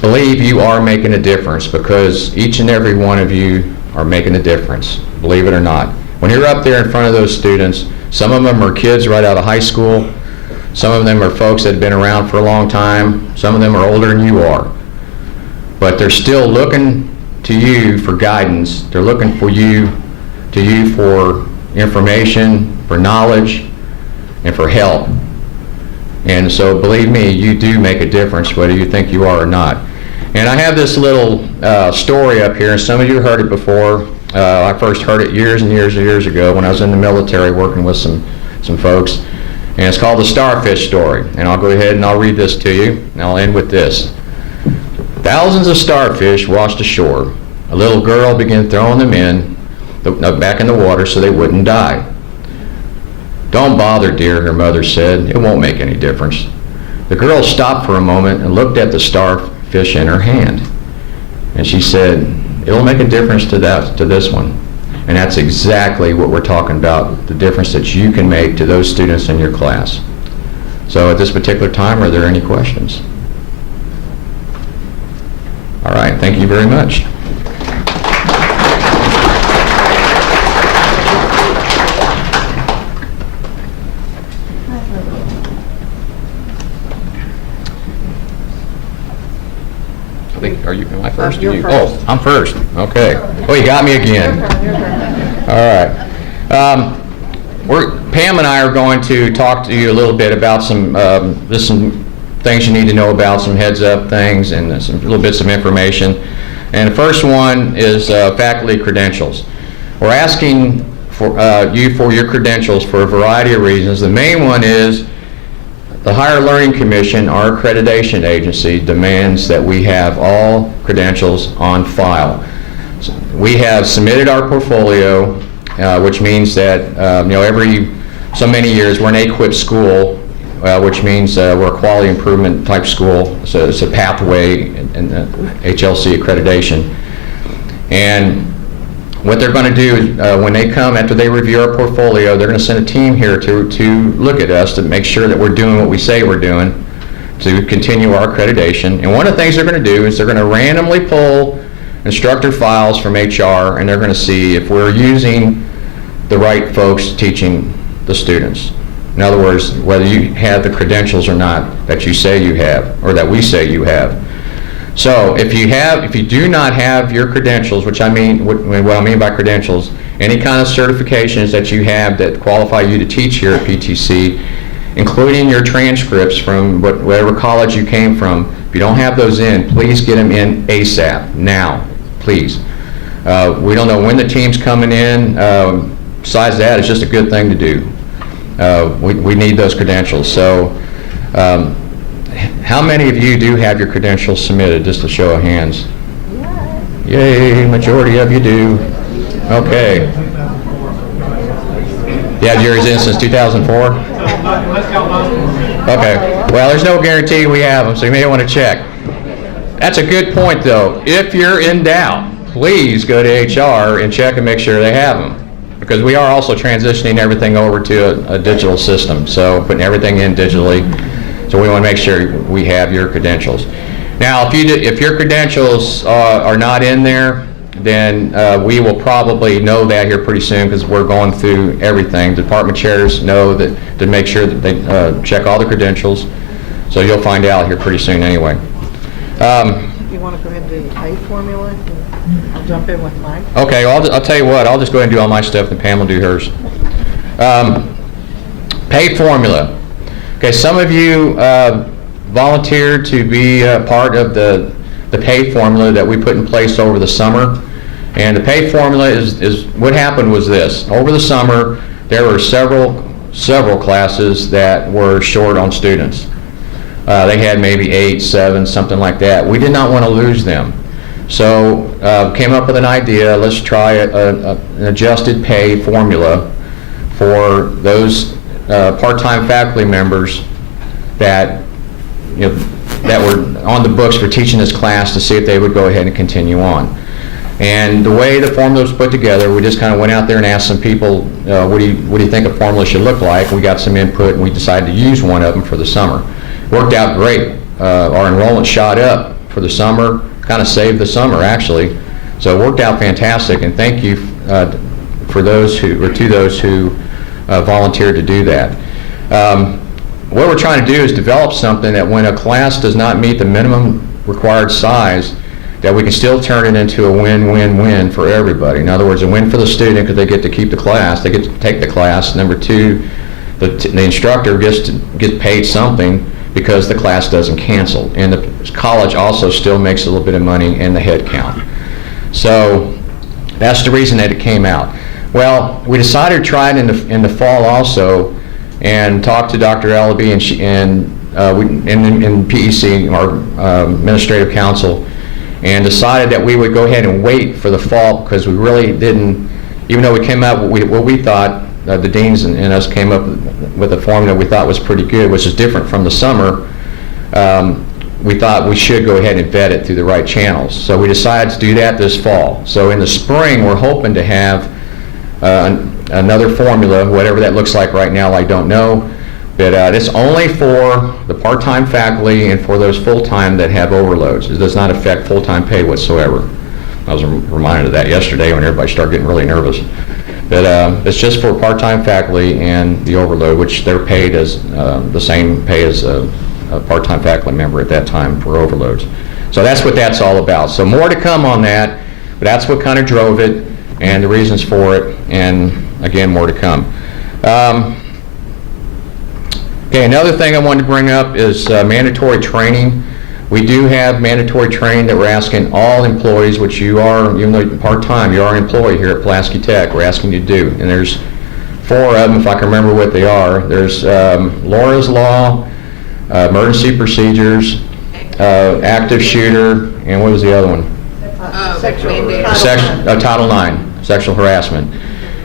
believe you are making a difference, because each and every one of you are making a difference, believe it or not. When you're up there in front of those students, some of them are kids right out of high school, some of them are folks that have been around for a long time, some of them are older than you are. But they're still looking to you for guidance. They're looking for you for information, for knowledge, and for help. And so believe me, you do make a difference whether you think you are or not. And I have this little story up here, and some of you heard it before. I first heard it years and years and years ago when I was in the military working with some folks. And it's called the starfish story. And I'll go ahead and I'll read this to you, and I'll end with this. Thousands of starfish washed ashore. A little girl began throwing them back in the water so they wouldn't die. "Don't bother, dear," her mother said. "It won't make any difference." The girl stopped for a moment and looked at the starfish in her hand. And she said, "It'll make a difference to this one." And that's exactly what we're talking about, the difference that you can make to those students in your class. So at this particular time, are there any questions? All right, thank you very much. I think, am I first? You're You? first. Oh, I'm first. Okay. Oh, you got me again. All right. Pam and I are going to talk to you a little bit about some things you need to know about, some heads-up things, and some little bits of information. And the first one is faculty credentials. We're asking for you for your credentials for a variety of reasons. The main one is the Higher Learning Commission, our accreditation agency, demands that we have all credentials on file. So we have submitted our portfolio, which means that every so many years we're an AQUIP school, which means we're a quality improvement type school, so it's a pathway in HLC accreditation. And what they're going to do is when they come, after they review our portfolio, they're going to send a team here to look at us to make sure that we're doing what we say we're doing to continue our accreditation. And one of the things they're going to do is they're going to randomly pull instructor files from HR, and they're going to see if we're using the right folks teaching the students. In other words, whether you have the credentials or not that you say you have, or that we say you have. So if you do not have your credentials, which I mean, what I mean by credentials, any kind of certifications that you have that qualify you to teach here at PTC, including your transcripts from whatever college you came from, if you don't have those in, please get them in ASAP, now, please. We don't know when the team's coming in. Besides that, it's just a good thing to do. We need those credentials. So how many of you do have your credentials submitted, just a show of hands? Yay, majority of you do. Okay. You have yours in since 2004? Okay. Well, there's no guarantee we have them, so you may want to check. That's a good point, though. If you're in doubt, please go to HR and check and make sure they have them. Because we are also transitioning everything over to a digital system, so putting everything in digitally. So we want to make sure we have your credentials. Now, if your credentials are not in there, then we will probably know that here pretty soon, because we're going through everything. Department chairs know that to make sure that they check all the credentials. So you'll find out here pretty soon anyway. You want to go ahead and do the pay formula? I'll jump in with mine. Okay, well, I'll tell you what, I'll just go ahead and do all my stuff and Pam will do hers. Pay formula. Okay, some of you volunteered to be part of the pay formula that we put in place over the summer. And the pay formula is what happened was this. Over the summer, there were several classes that were short on students. They had maybe 8, 7, something like that. We did not want to lose them. So came up with an idea, let's try an adjusted pay formula for those part-time faculty members that that were on the books for teaching this class, to see if they would go ahead and continue on. And the way the formula was put together, we just kind of went out there and asked some people, what do you think a formula should look like? We got some input, and we decided to use one of them for the summer. Worked out great. Our enrollment shot up for the summer, kind of saved the summer actually. So it worked out fantastic, and thank you to those who volunteered to do that. What we're trying to do is develop something that when a class does not meet the minimum required size, that we can still turn it into a win-win-win for everybody. In other words, a win for the student because they get to keep the class, they get to take the class. Number two, the instructor gets paid something because the class doesn't cancel. And the college also still makes a little bit of money in the head count. So that's the reason that it came out. Well, we decided to try it in the fall also, and talked to Dr. Ellaby and in PEC, our administrative council, and decided that we would go ahead and wait for the fall, because we really didn't, even though we came up with what we thought, the deans and us came up with a formula we thought was pretty good, which is different from the summer. We thought we should go ahead and vet it through the right channels. So we decided to do that this fall. So in the spring, we're hoping to have another formula, whatever that looks like right now, I don't know. But it's only for the part-time faculty and for those full-time that have overloads. It does not affect full-time pay whatsoever. I was reminded of that yesterday when everybody started getting really nervous. But it's just for part-time faculty and the overload, which they're paid as the same pay as a part-time faculty member at that time for overloads. So that's what that's all about. So more to come on that, but that's what kind of drove it and the reasons for it, and again, more to come. Okay, another thing I wanted to bring up is mandatory training. We do have mandatory training that we're asking all employees, which you are, even though you're part-time, you are an employee here at Pulaski Tech, we're asking you to do. And there's 4 of them, if I can remember what they are. There's Laura's Law, emergency procedures, active shooter, and what was the other one? Title IX, sexual harassment.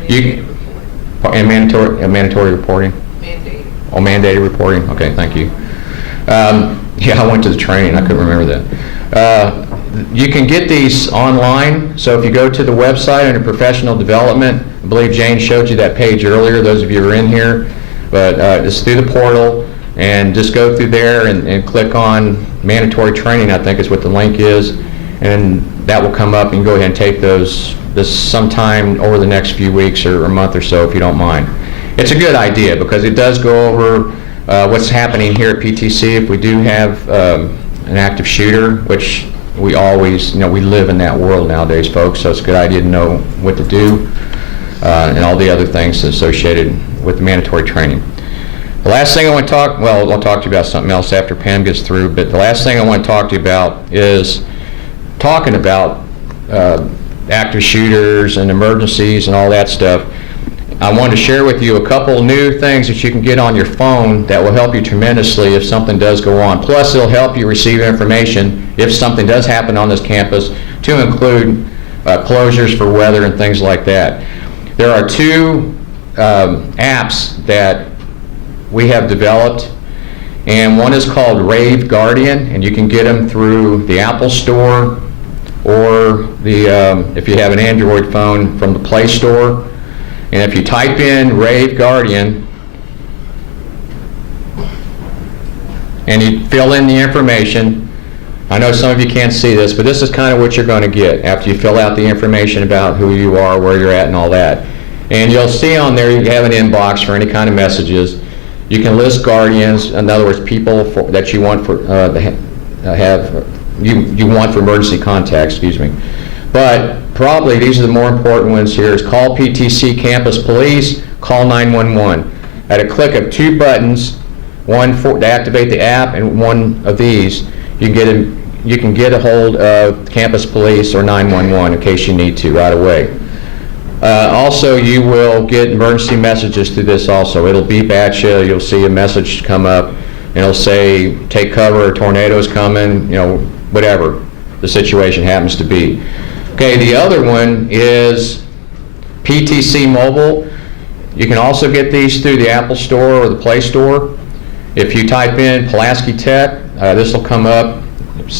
And mandatory reporting? Mandated. Oh, mandated reporting, okay, thank you. Yeah, I went to the training, I couldn't remember that. You can get these online, so if you go to the website under professional development, I believe Jane showed you that page earlier, those of you who are in here, but it's through the portal, and just go through there and click on mandatory training, I think is what the link is, and that will come up, and you can go ahead and take this sometime over the next few weeks or a month or so if you don't mind. It's a good idea because it does go over what's happening here at PTC if we do have an active shooter, which we always, we live in that world nowadays, folks, so it's a good idea to know what to do and all the other things associated with the mandatory training. The last thing I want to talk, well, I'll talk to you about something else after Pam gets through, but the last thing I want to talk to you about is talking about active shooters and emergencies and all that stuff. I wanted to share with you a couple new things that you can get on your phone that will help you tremendously if something does go on. Plus, it'll help you receive information if something does happen on this campus, to include closures for weather and things like that. There are 2 apps that we have developed, and one is called Rave Guardian, and you can get them through the Apple Store or if you have an Android phone, from the Play Store. And if you type in Rave Guardian and you fill in the information, I know some of you can't see this, but this is kind of what you're going to get after you fill out the information about who you are, where you're at, and all that. And you'll see on there you have an inbox for any kind of messages. You can list guardians, in other words, people that you want for you want for emergency contact, excuse me. But probably these are the more important ones here: is call PTC Campus Police, call 911. At a click of 2 buttons, to activate the app, and one of these, you can get a hold of campus police or 911 in case you need to right away. Also, you will get emergency messages through this also. It'll beep at you, you'll see a message come up, and it'll say, take cover, a tornado's coming, you know, whatever the situation happens to be. Okay, the other one is PTC Mobile. You can also get these through the Apple Store or the Play Store. If you type in Pulaski Tech, this will come up.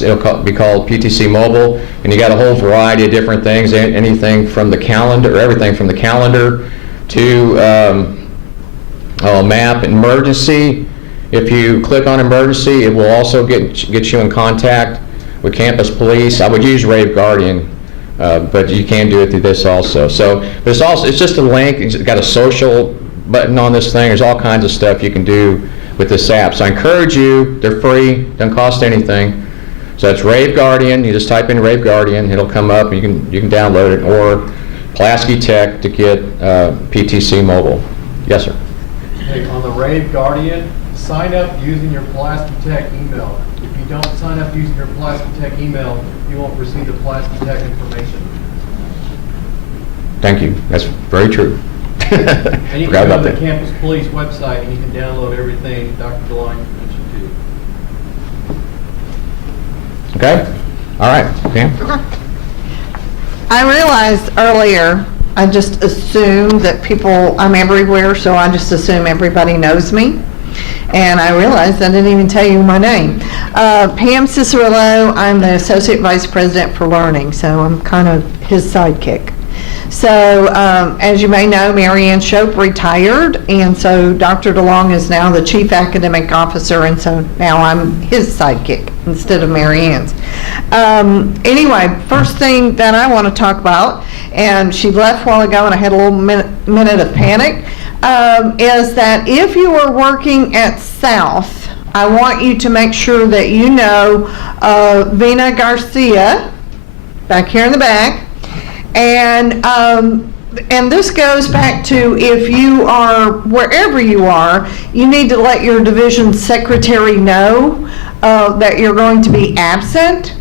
It'll be called PTC Mobile, and you got a whole variety of different things, anything from the calendar, or everything from the calendar to map emergency. If you click on emergency, it will also get you in contact with campus police. I would use Rave Guardian, but you can do it through this also. So it's just a link. It's got a social button on this thing. There's all kinds of stuff you can do with this app. So I encourage you. They're free. Doesn't cost anything. So that's Rave Guardian. You just type in Rave Guardian. It'll come up. And you can download it, or Pulaski Tech to get PTC Mobile. Yes, sir. Hey, on the Rave Guardian, sign up using your Pulaski Tech email. If you don't sign up using your Pulaski Tech email, you won't receive the Pulaski Tech information. Thank you. That's very true. And you Forgot can go about to the that. campus police website and you can download everything Dr. DeLong mentioned to you. Okay? All right. Pam? I realized earlier, I just assume that I'm everywhere, so I just assume everybody knows me. And I realized I didn't even tell you my name. Pam Cicerillo, I'm the Associate Vice President for Learning, so I'm kind of his sidekick. So, as you may know, Mary Ann Shope retired, and so Dr. DeLong is now the Chief Academic Officer, and so now I'm his sidekick instead of Mary Ann's. Anyway, first thing that I want to talk about, and she left a while ago and I had a little minute of panic, is that if you are working at South, I want you to make sure that you know Vina Garcia, back here in the back. And this goes back to, if you are, wherever you are, you need to let your division secretary know that you're going to be absent.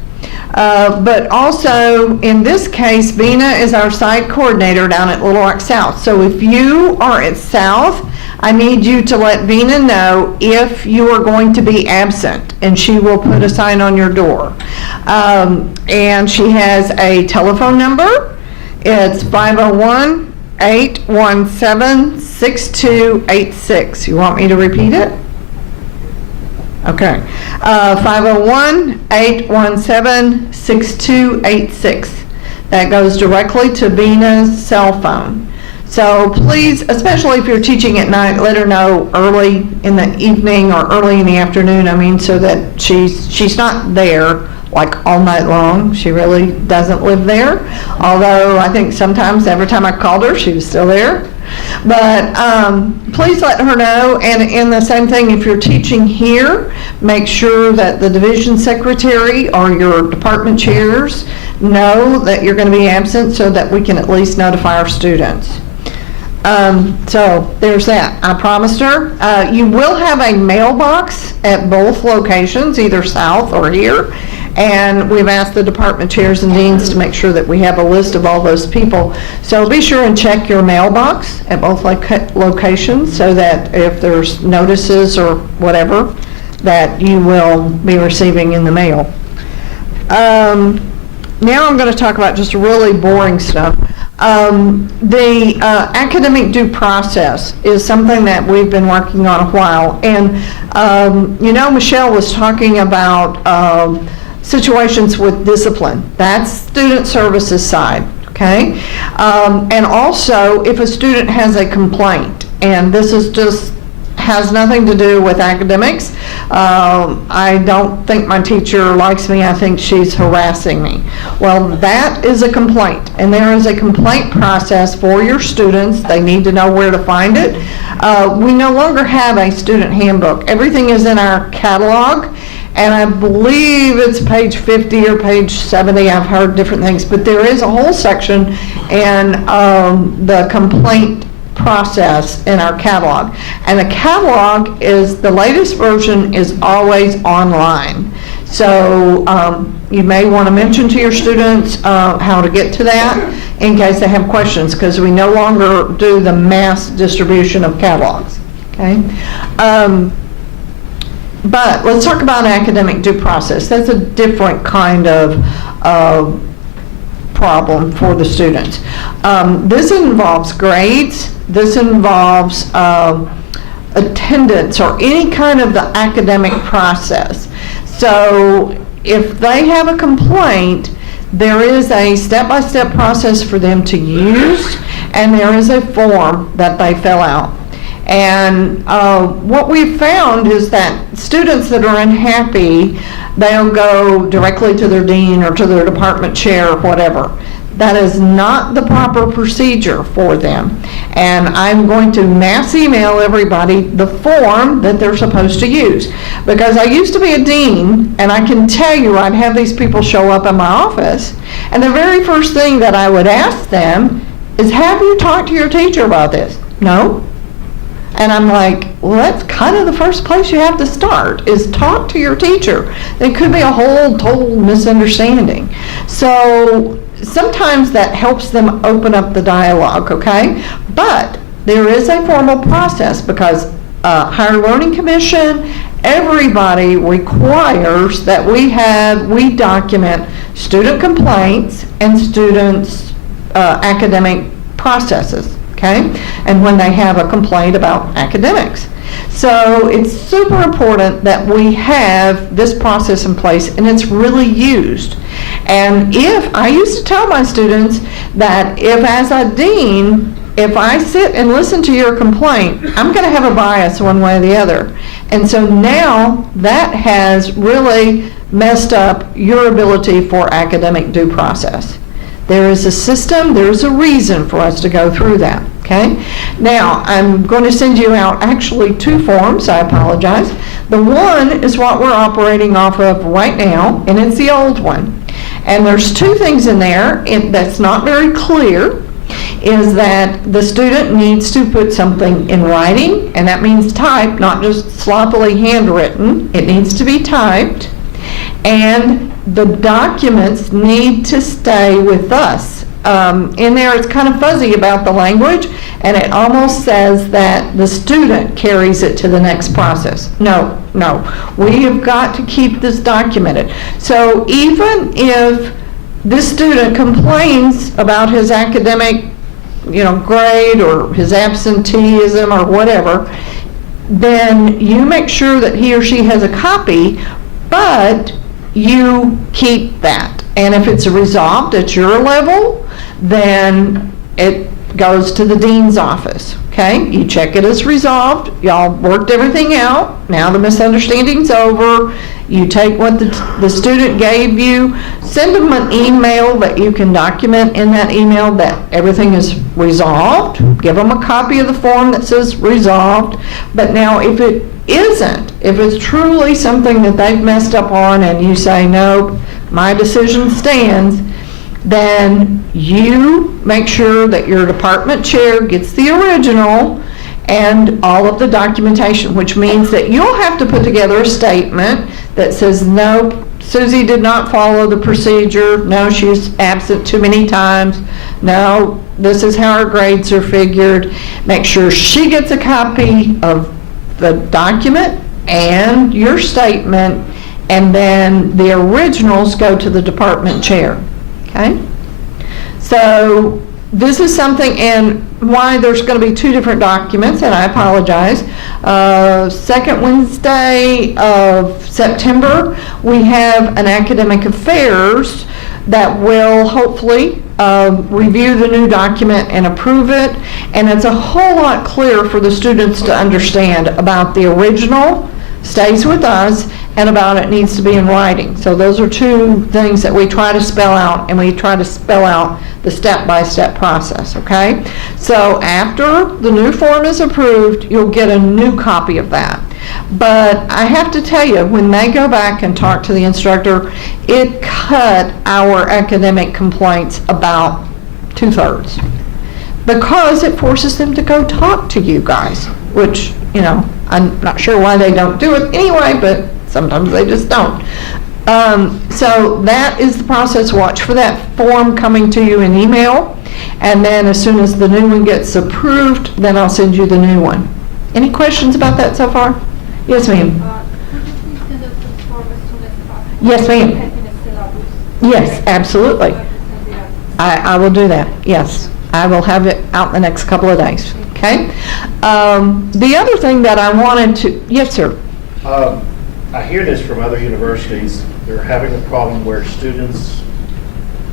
But also, in this case, Vina is our site coordinator down at Little Rock South. So if you are at South, I need you to let Vina know if you are going to be absent, and she will put a sign on your door. And she has a telephone number. It's 501-817-6286. You want me to repeat it? Okay. 501-817-6286. That goes directly to Vina's cell phone. So please, especially if you're teaching at night, let her know early in the evening or early in the afternoon, so that she's not there like all night long. She really doesn't live there, although I think sometimes every time I called her, she was still there. But please let her know, and the same thing, if you're teaching here, make sure that the division secretary or your department chairs know that you're going to be absent, so that we can at least notify our students. So there's that. I promised her. You will have a mailbox at both locations, either South or here. And we've asked the department chairs and deans to make sure that we have a list of all those people. So be sure and check your mailbox at both locations, so that if there's notices or whatever, that you will be receiving in the mail. Now I'm going to talk about just really boring stuff. The academic due process is something that we've been working on a while. And, Michelle was talking about situations with discipline. That's student services side, okay? And also, if a student has a complaint, and this is just has nothing to do with academics. I don't think my teacher likes me. I think she's harassing me. Well, that is a complaint, and there is a complaint process for your students. They need to know where to find it. We no longer have a student handbook. Everything is in our catalog, and I believe it's page 50 or page 70. I've heard different things, but there is a whole section in the complaint process in our catalog. And the catalog is, the latest version is always online. So you may want to mention to your students how to get to that in case they have questions, because we no longer do the mass distribution of catalogs. Okay? But let's talk about academic due process. That's a different kind of problem for the students. This involves grades. This involves attendance or any kind of the academic process. So if they have a complaint, there is a step-by-step process for them to use, and there is a form that they fill out. And what we've found is that students that are unhappy, they'll go directly to their dean or to their department chair or whatever. That is not the proper procedure for them. And I'm going to mass email everybody the form that they're supposed to use. Because I used to be a dean, and I can tell you I'd have these people show up in my office, and the very first thing that I would ask them is, have you talked to your teacher about this? No. And I'm like, well, that's kind of the first place you have to start, is talk to your teacher. There could be a whole total misunderstanding. So sometimes that helps them open up the dialogue, okay? But there is a formal process, because Higher Learning Commission, everybody requires that we document student complaints and students' academic processes. Okay? And when they have a complaint about academics. So it's super important that we have this process in place, and it's really used. And if I used to tell my students that if, as a dean, if I sit and listen to your complaint, I'm going to have a bias one way or the other. And so now that has really messed up your ability for academic due process. There is a system, there's a reason for us to go through that, okay? Now, I'm going to send you out actually 2 forms, I apologize. The one is what we're operating off of right now, and it's the old one. And there's 2 things in there that's not very clear, is that the student needs to put something in writing, and that means typed, not just sloppily handwritten. It needs to be typed. And the documents need to stay with us. In there, it's kind of fuzzy about the language, and it almost says that the student carries it to the next process. No, we have got to keep this documented. So even if this student complains about his academic, grade or his absenteeism or whatever, then you make sure that he or she has a copy, but you keep that. And if it's resolved at your level, then it goes to the dean's office, okay? You check it as resolved. Y'all worked everything out. Now the misunderstanding's over. You take what the student gave you, send them an email that you can document in that email that everything is resolved. Give them a copy of the form that says resolved. But now if it isn't, if it's truly something that they've messed up on and you say, nope, my decision stands, then you make sure that your department chair gets the original and all of the documentation, which means that you'll have to put together a statement that says, no, Susie did not follow the procedure, no, she's absent too many times, no, this is how her grades are figured. Make sure she gets a copy of the document and your statement, and then the originals go to the department chair, okay? So this is something, and why there's going to be 2 different documents, and I apologize. Second Wednesday of September, we have an academic affairs that will hopefully review the new document and approve it, and it's a whole lot clearer for the students to understand about the original stays with us and about it needs to be in writing. So those are 2 things that we try to spell out, and we try to spell out the step-by-step process, okay? So after the new form is approved, you'll get a new copy of that. But I have to tell you, when they go back and talk to the instructor, it cut our academic complaints about 2/3. because it forces them to go talk to you guys, which, I'm not sure why they don't do it anyway, but sometimes they just don't. So that is the process. Watch for that form coming to you in email, and then as soon as the new one gets approved, then I'll send you the new one. Any questions about that so far? Yes, ma'am. Could you please send us this form as soon as possible? Yes, ma'am. Taking a syllabus. Yes, absolutely. Send it out. I will do that, yes. I will have it out in the next couple of days, okay? The other thing that I wanted to, yes, sir. I hear this from other universities. They're having a problem where students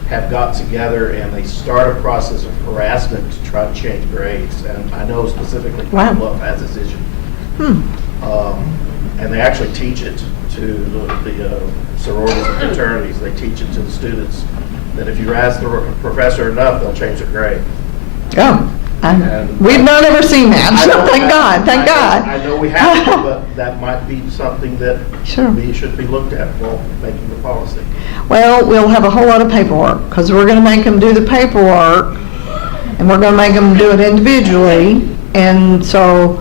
have got together and they start a process of harassment to try to change grades. And I know specifically Wow. Love has this issue. And they actually teach it to the sororities and fraternities. They teach it to the students that if you harass the professor enough, they'll change their grade. Oh, And- we've not ever seen that, I so know thank that- God, thank God. I know we haven't, but that might be something that Sure. should be looked at while making the policy. Well, we'll have a whole lot of paperwork, because we're gonna make them do the paperwork, and we're gonna make them do it individually, and so,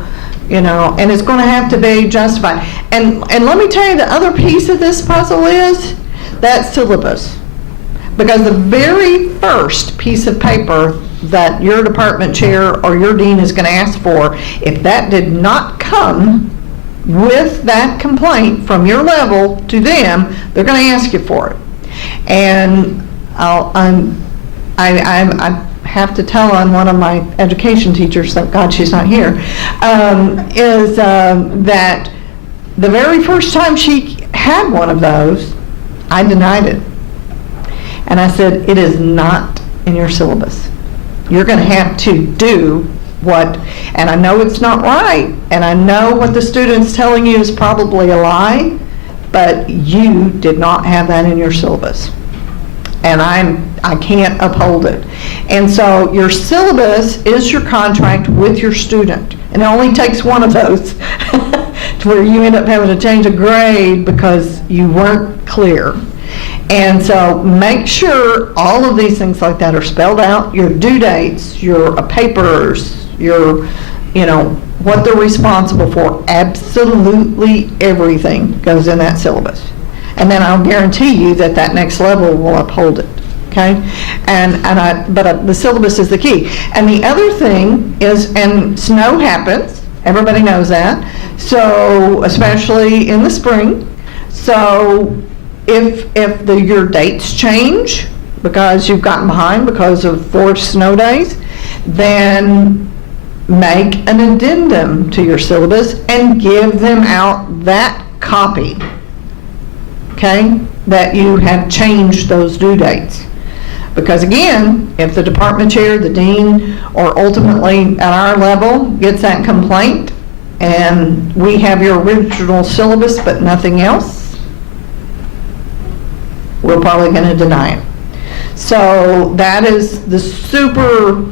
and it's gonna have to be justified. And let me tell you, the other piece of this puzzle is that syllabus. Because the very first piece of paper that your department chair or your dean is gonna ask for, if that did not come with that complaint from your level to them, they're gonna ask you for it. And I have to tell on one of my education teachers, thank God she's not here, is that the very first time she had one of those, I denied it. And I said, it is not in your syllabus. You're going to have to do what, and I know it's not right, and I know what the student's telling you is probably a lie, but you did not have that in your syllabus. And I can't uphold it. And so your syllabus is your contract with your student. And it only takes one of those to where you end up having to change a grade because you weren't clear. And so make sure all of these things like that are spelled out, your due dates, your papers, your, what they're responsible for. Absolutely everything goes in that syllabus. And then I'll guarantee you that that next level will uphold it, okay? But the syllabus is the key. And the other thing is, and snow happens, everybody knows that, so especially in the spring. So if your dates change because you've gotten behind because of forced snow days, then make an addendum to your syllabus and give them out that copy, okay, that you have changed those due dates. Because again, if the department chair, the dean, or ultimately at our level gets that complaint and we have your original syllabus but nothing else, we're probably going to deny it. So that is the super,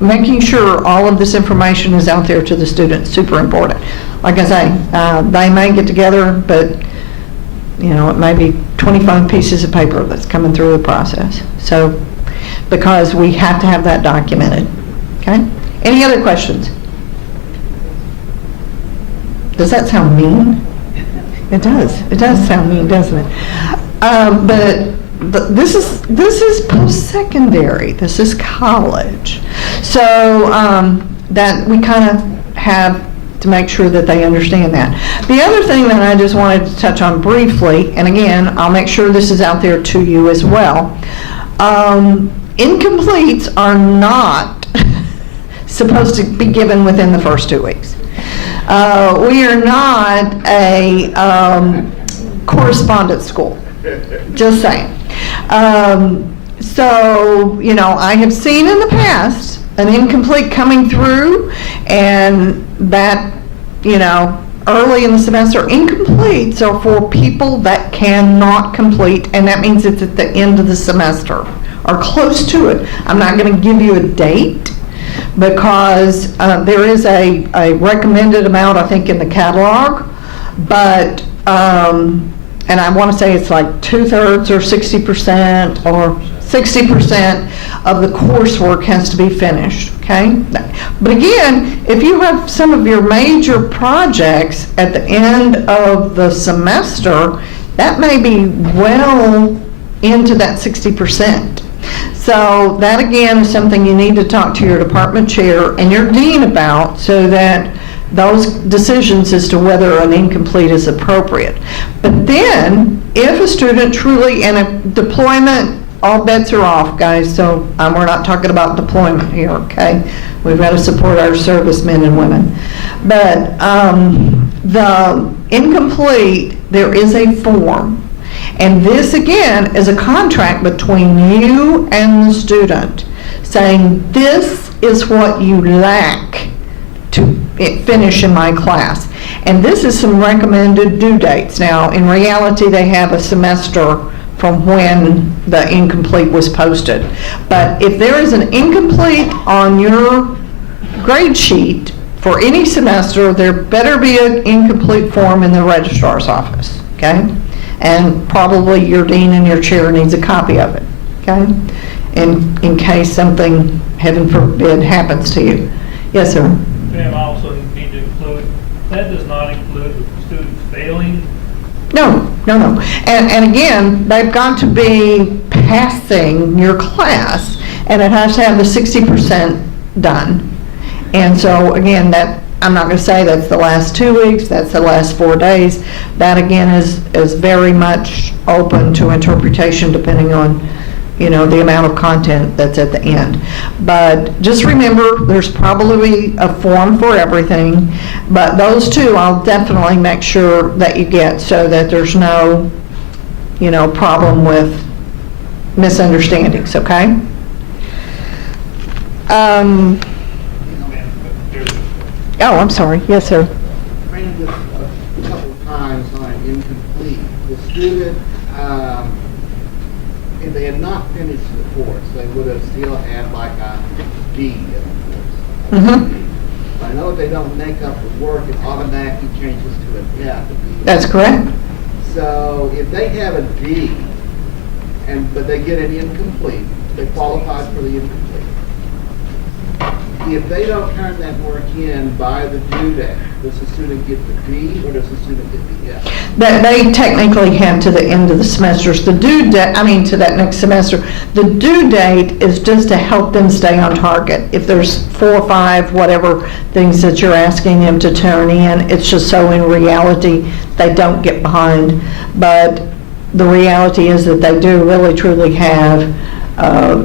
making sure all of this information is out there to the students, super important. Like I say, they may get together, but it may be 25 pieces of paper that's coming through the process. So, because we have to have that documented. Okay? Any other questions? Does that sound mean? It does. It does sound mean, doesn't it? But this is post-secondary. This is college. So that we kind of have to make sure that they understand that. The other thing that I just wanted to touch on briefly, and again, I'll make sure this is out there to you as well. Incompletes are not supposed to be given within the first 2 weeks. We are not a correspondence school. Just saying. So, I have seen in the past an incomplete coming through, and that, early in the semester, incompletes are for people that cannot complete, and that means it's at the end of the semester or close to it. I'm not going to give you a date because there is a recommended amount, I think, in the catalog, but and I want to say it's like 2/3 or 60% or 60% of the coursework has to be finished, okay? But again, if you have some of your major projects at the end of the semester, that may be well into that 60%. So that again is something you need to talk to your department chair and your dean about, so that those decisions as to whether an incomplete is appropriate. But then, if a student truly, and a deployment, all bets are off, guys, so we're not talking about deployment here, okay? We've got to support our servicemen and women. But the incomplete, there is a form. And this, again, is a contract between you and the student, saying this is what you lack to finish in my class. And this is some recommended due dates. Now, in reality, they have a semester from when the incomplete was posted. But if there is an incomplete on your grade sheet for any semester, there better be an incomplete form in the registrar's office, okay? And probably your dean and your chair needs a copy of it, okay? In case something, heaven forbid, happens to you. Yes, sir? Ma'am, I also need to include, that does not include the students failing. No. And again, they've got to be passing your class, and it has to have the 60% done. And so again, that, I'm not going to say that's the last 2 weeks, that's the last 4 days. That again is very much open to interpretation depending on, you know, the amount of content that's at the end. But just remember, there's probably a form for everything, but those two I'll definitely make sure that you get, so that there's no, you know, problem with misunderstandings, okay? Oh, I'm sorry. Yes, sir. Ran this a couple of times on an incomplete. The student, if they had not finished the course, they would have still had like a D in the course. I know if they don't make up the work, it automatically changes to an F. That's correct. So if they have a D, but they get an incomplete, they qualify for the incomplete. If they don't turn that work in by the due date, does the student get the D or does the student get the F? That they technically have to the end of the semesters. The due date, to that next semester. The due date is just to help them stay on target. If there's 4 or 5, whatever things that you're asking them to turn in, it's just so in reality they don't get behind. But the reality is that they do really truly have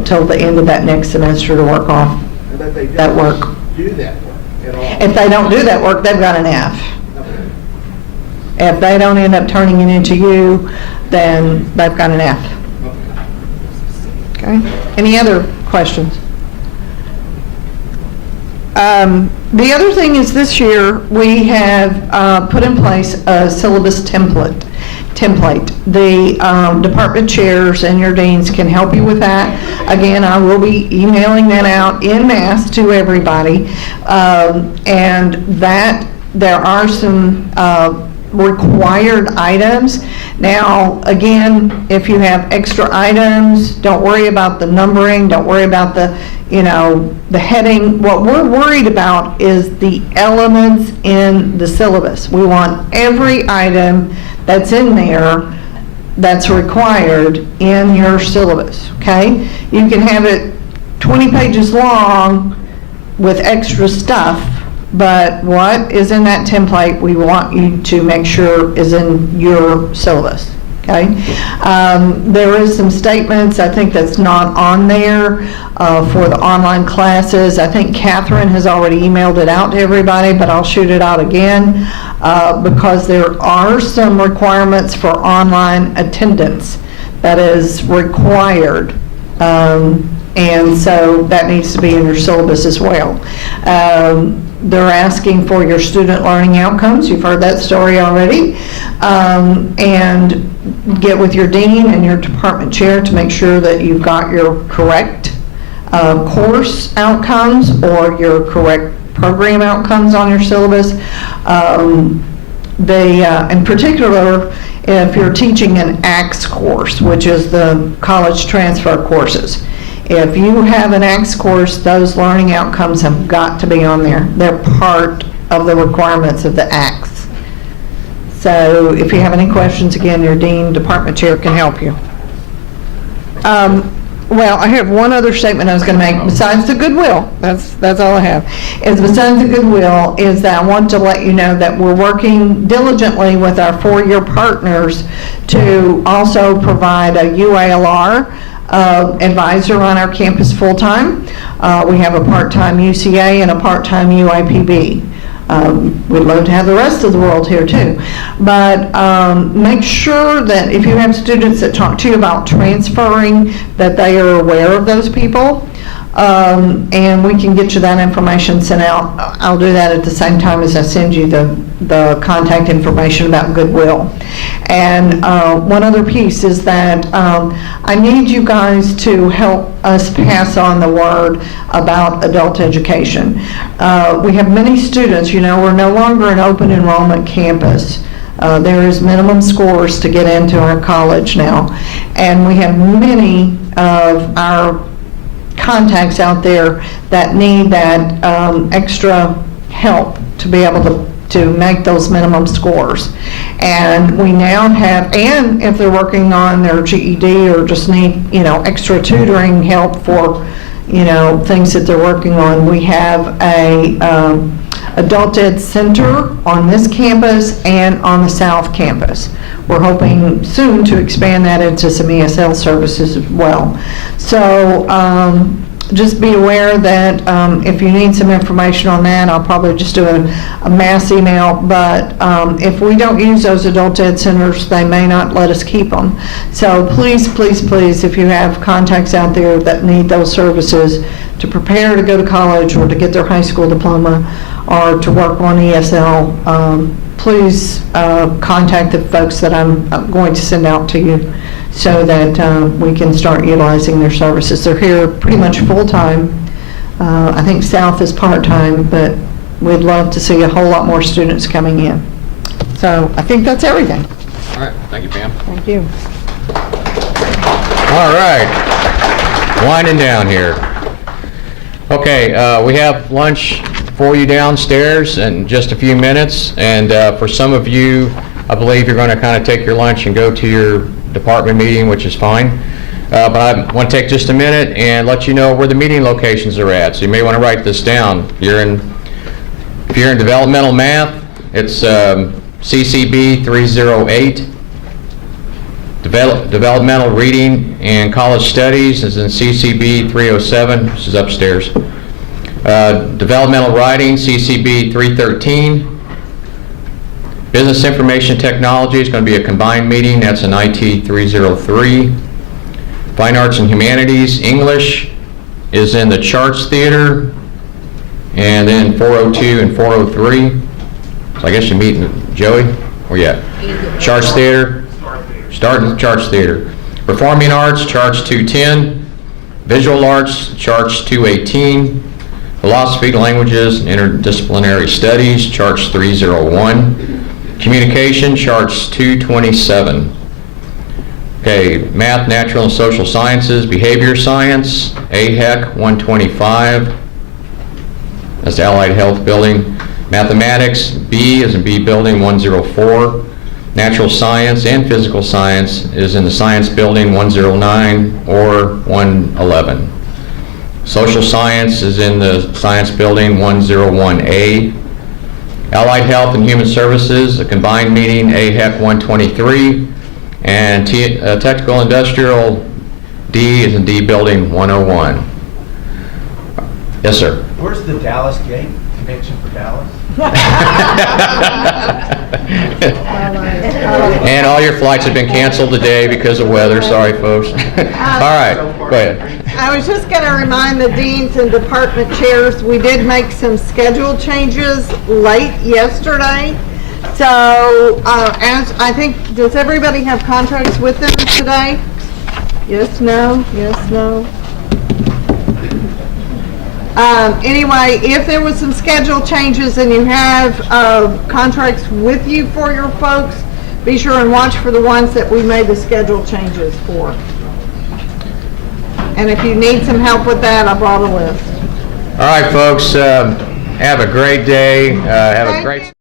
till the end of that next semester to work off That they that work. don't do that work at all. If they don't do that work, they've got an F. Okay. If they don't end up turning it into you, then they've got an F. Okay? Any other questions? The other thing is, this year we have put in place a syllabus template. The department chairs and your deans can help you with that. Again, I will be emailing that out en masse to everybody. And that there are some required items. Now, again, if you have extra items, don't worry about the numbering, don't worry about the, the heading. What we're worried about is the elements in the syllabus. We want every item that's in there that's required in your syllabus, okay? You can have it 20 pages long with extra stuff, but what is in that template, we want you to make sure is in your syllabus, okay? There is some statements, I think, that's not on there for the online classes. I think Catherine has already emailed it out to everybody, but I'll shoot it out again because there are some requirements for online attendance that is required. And so that needs to be in your syllabus as well. They're asking for your student learning outcomes. You've heard that story already. And get with your dean and your department chair to make sure that you've got your correct course outcomes or your correct program outcomes on your syllabus. They, in particular, if you're teaching an ACTS course, which is the college transfer courses. If you have an ACTS course, those learning outcomes have got to be on there. They're part of the requirements of the ACTS. So if you have any questions, again, your dean, department chair can help you. Well, I have one other statement I was going to make, besides the goodwill, that's all I have, is besides the goodwill, is that I want to let you know that we're working diligently with our four-year partners to also provide a UALR advisor on our campus full-time. We have a part-time UCA and a part-time UIPB. We'd love to have the rest of the world here too. But make sure that if you have students that talk to you about transferring, that they are aware of those people. And we can get you that information sent out. I'll do that at the same time as I send you the contact information about Goodwill. And one other piece is that I need you guys to help us pass on the word about adult education. We have many students, you know, we're no longer an open enrollment campus. There is minimum scores to get into our college now. And we have many of our contacts out there that need that extra help to be able to make those minimum scores. And we now have, and if they're working on their GED or just need, you know, extra tutoring help for, you know, things that they're working on, we have a adult ed center on this campus and on the South campus. We're hoping soon to expand that into some ESL services as well. So just be aware that if you need some information on that, I'll probably just do a mass email, but if we don't use those adult ed centers, they may not let us keep them. So please, please, please, if you have contacts out there that need those services to prepare to go to college or to get their high school diploma or to work on ESL, please contact the folks that I'm going to send out to you so that we can start utilizing their services. They're here pretty much full-time. I think South is part-time, but we'd love to see a whole lot more students coming in. So I think that's everything. All right, thank you, Pam. Thank you. All right, winding down here. Okay, we have lunch for you downstairs in just a few minutes, and for some of you, I believe you're going to kind of take your lunch and go to your department meeting, which is fine. But I want to take just a minute and let you know where the meeting locations are at. So you may want to write this down. If you're in developmental math, it's CCB 308. Developmental reading and college studies is in CCB 307, which is upstairs. Developmental writing, CCB 313. Business information technology is going to be a combined meeting. That's an IT 303. Fine arts and humanities, English is in the Charts Theater, and then 402 and 403. So I guess you meet in Joey? Where you at? Charts Theater. Start in the Charts Theater. Performing arts, Charts 210. Visual arts, Charts 218. Philosophy, languages, and interdisciplinary studies, Charts 301. Communication, Charts 227. Okay, math, natural and social sciences, behavior science, AHEC 125. That's the Allied Health Building. Mathematics, B is in B Building 104. Natural science and physical science is in the Science Building 109 or 111. Social science is in the Science Building 101A. Allied Health and Human Services, a combined meeting, AHEC 123. And Technical Industrial D is in D Building 101. Yes, sir. Where's the Dallas gate connection for Dallas? And all your flights have been canceled today because of weather. Sorry, folks. All right, go ahead. I was just going to remind the deans and department chairs, we did make some schedule changes late yesterday. So, as I think, does everybody have contracts with them today? Yes, no, yes, no. Anyway, if there was some schedule changes and you have contracts with you for your folks, be sure and watch for the ones that we made the schedule changes for. And if you need some help with that, I brought a list. All right, folks, have a great day. Have a great...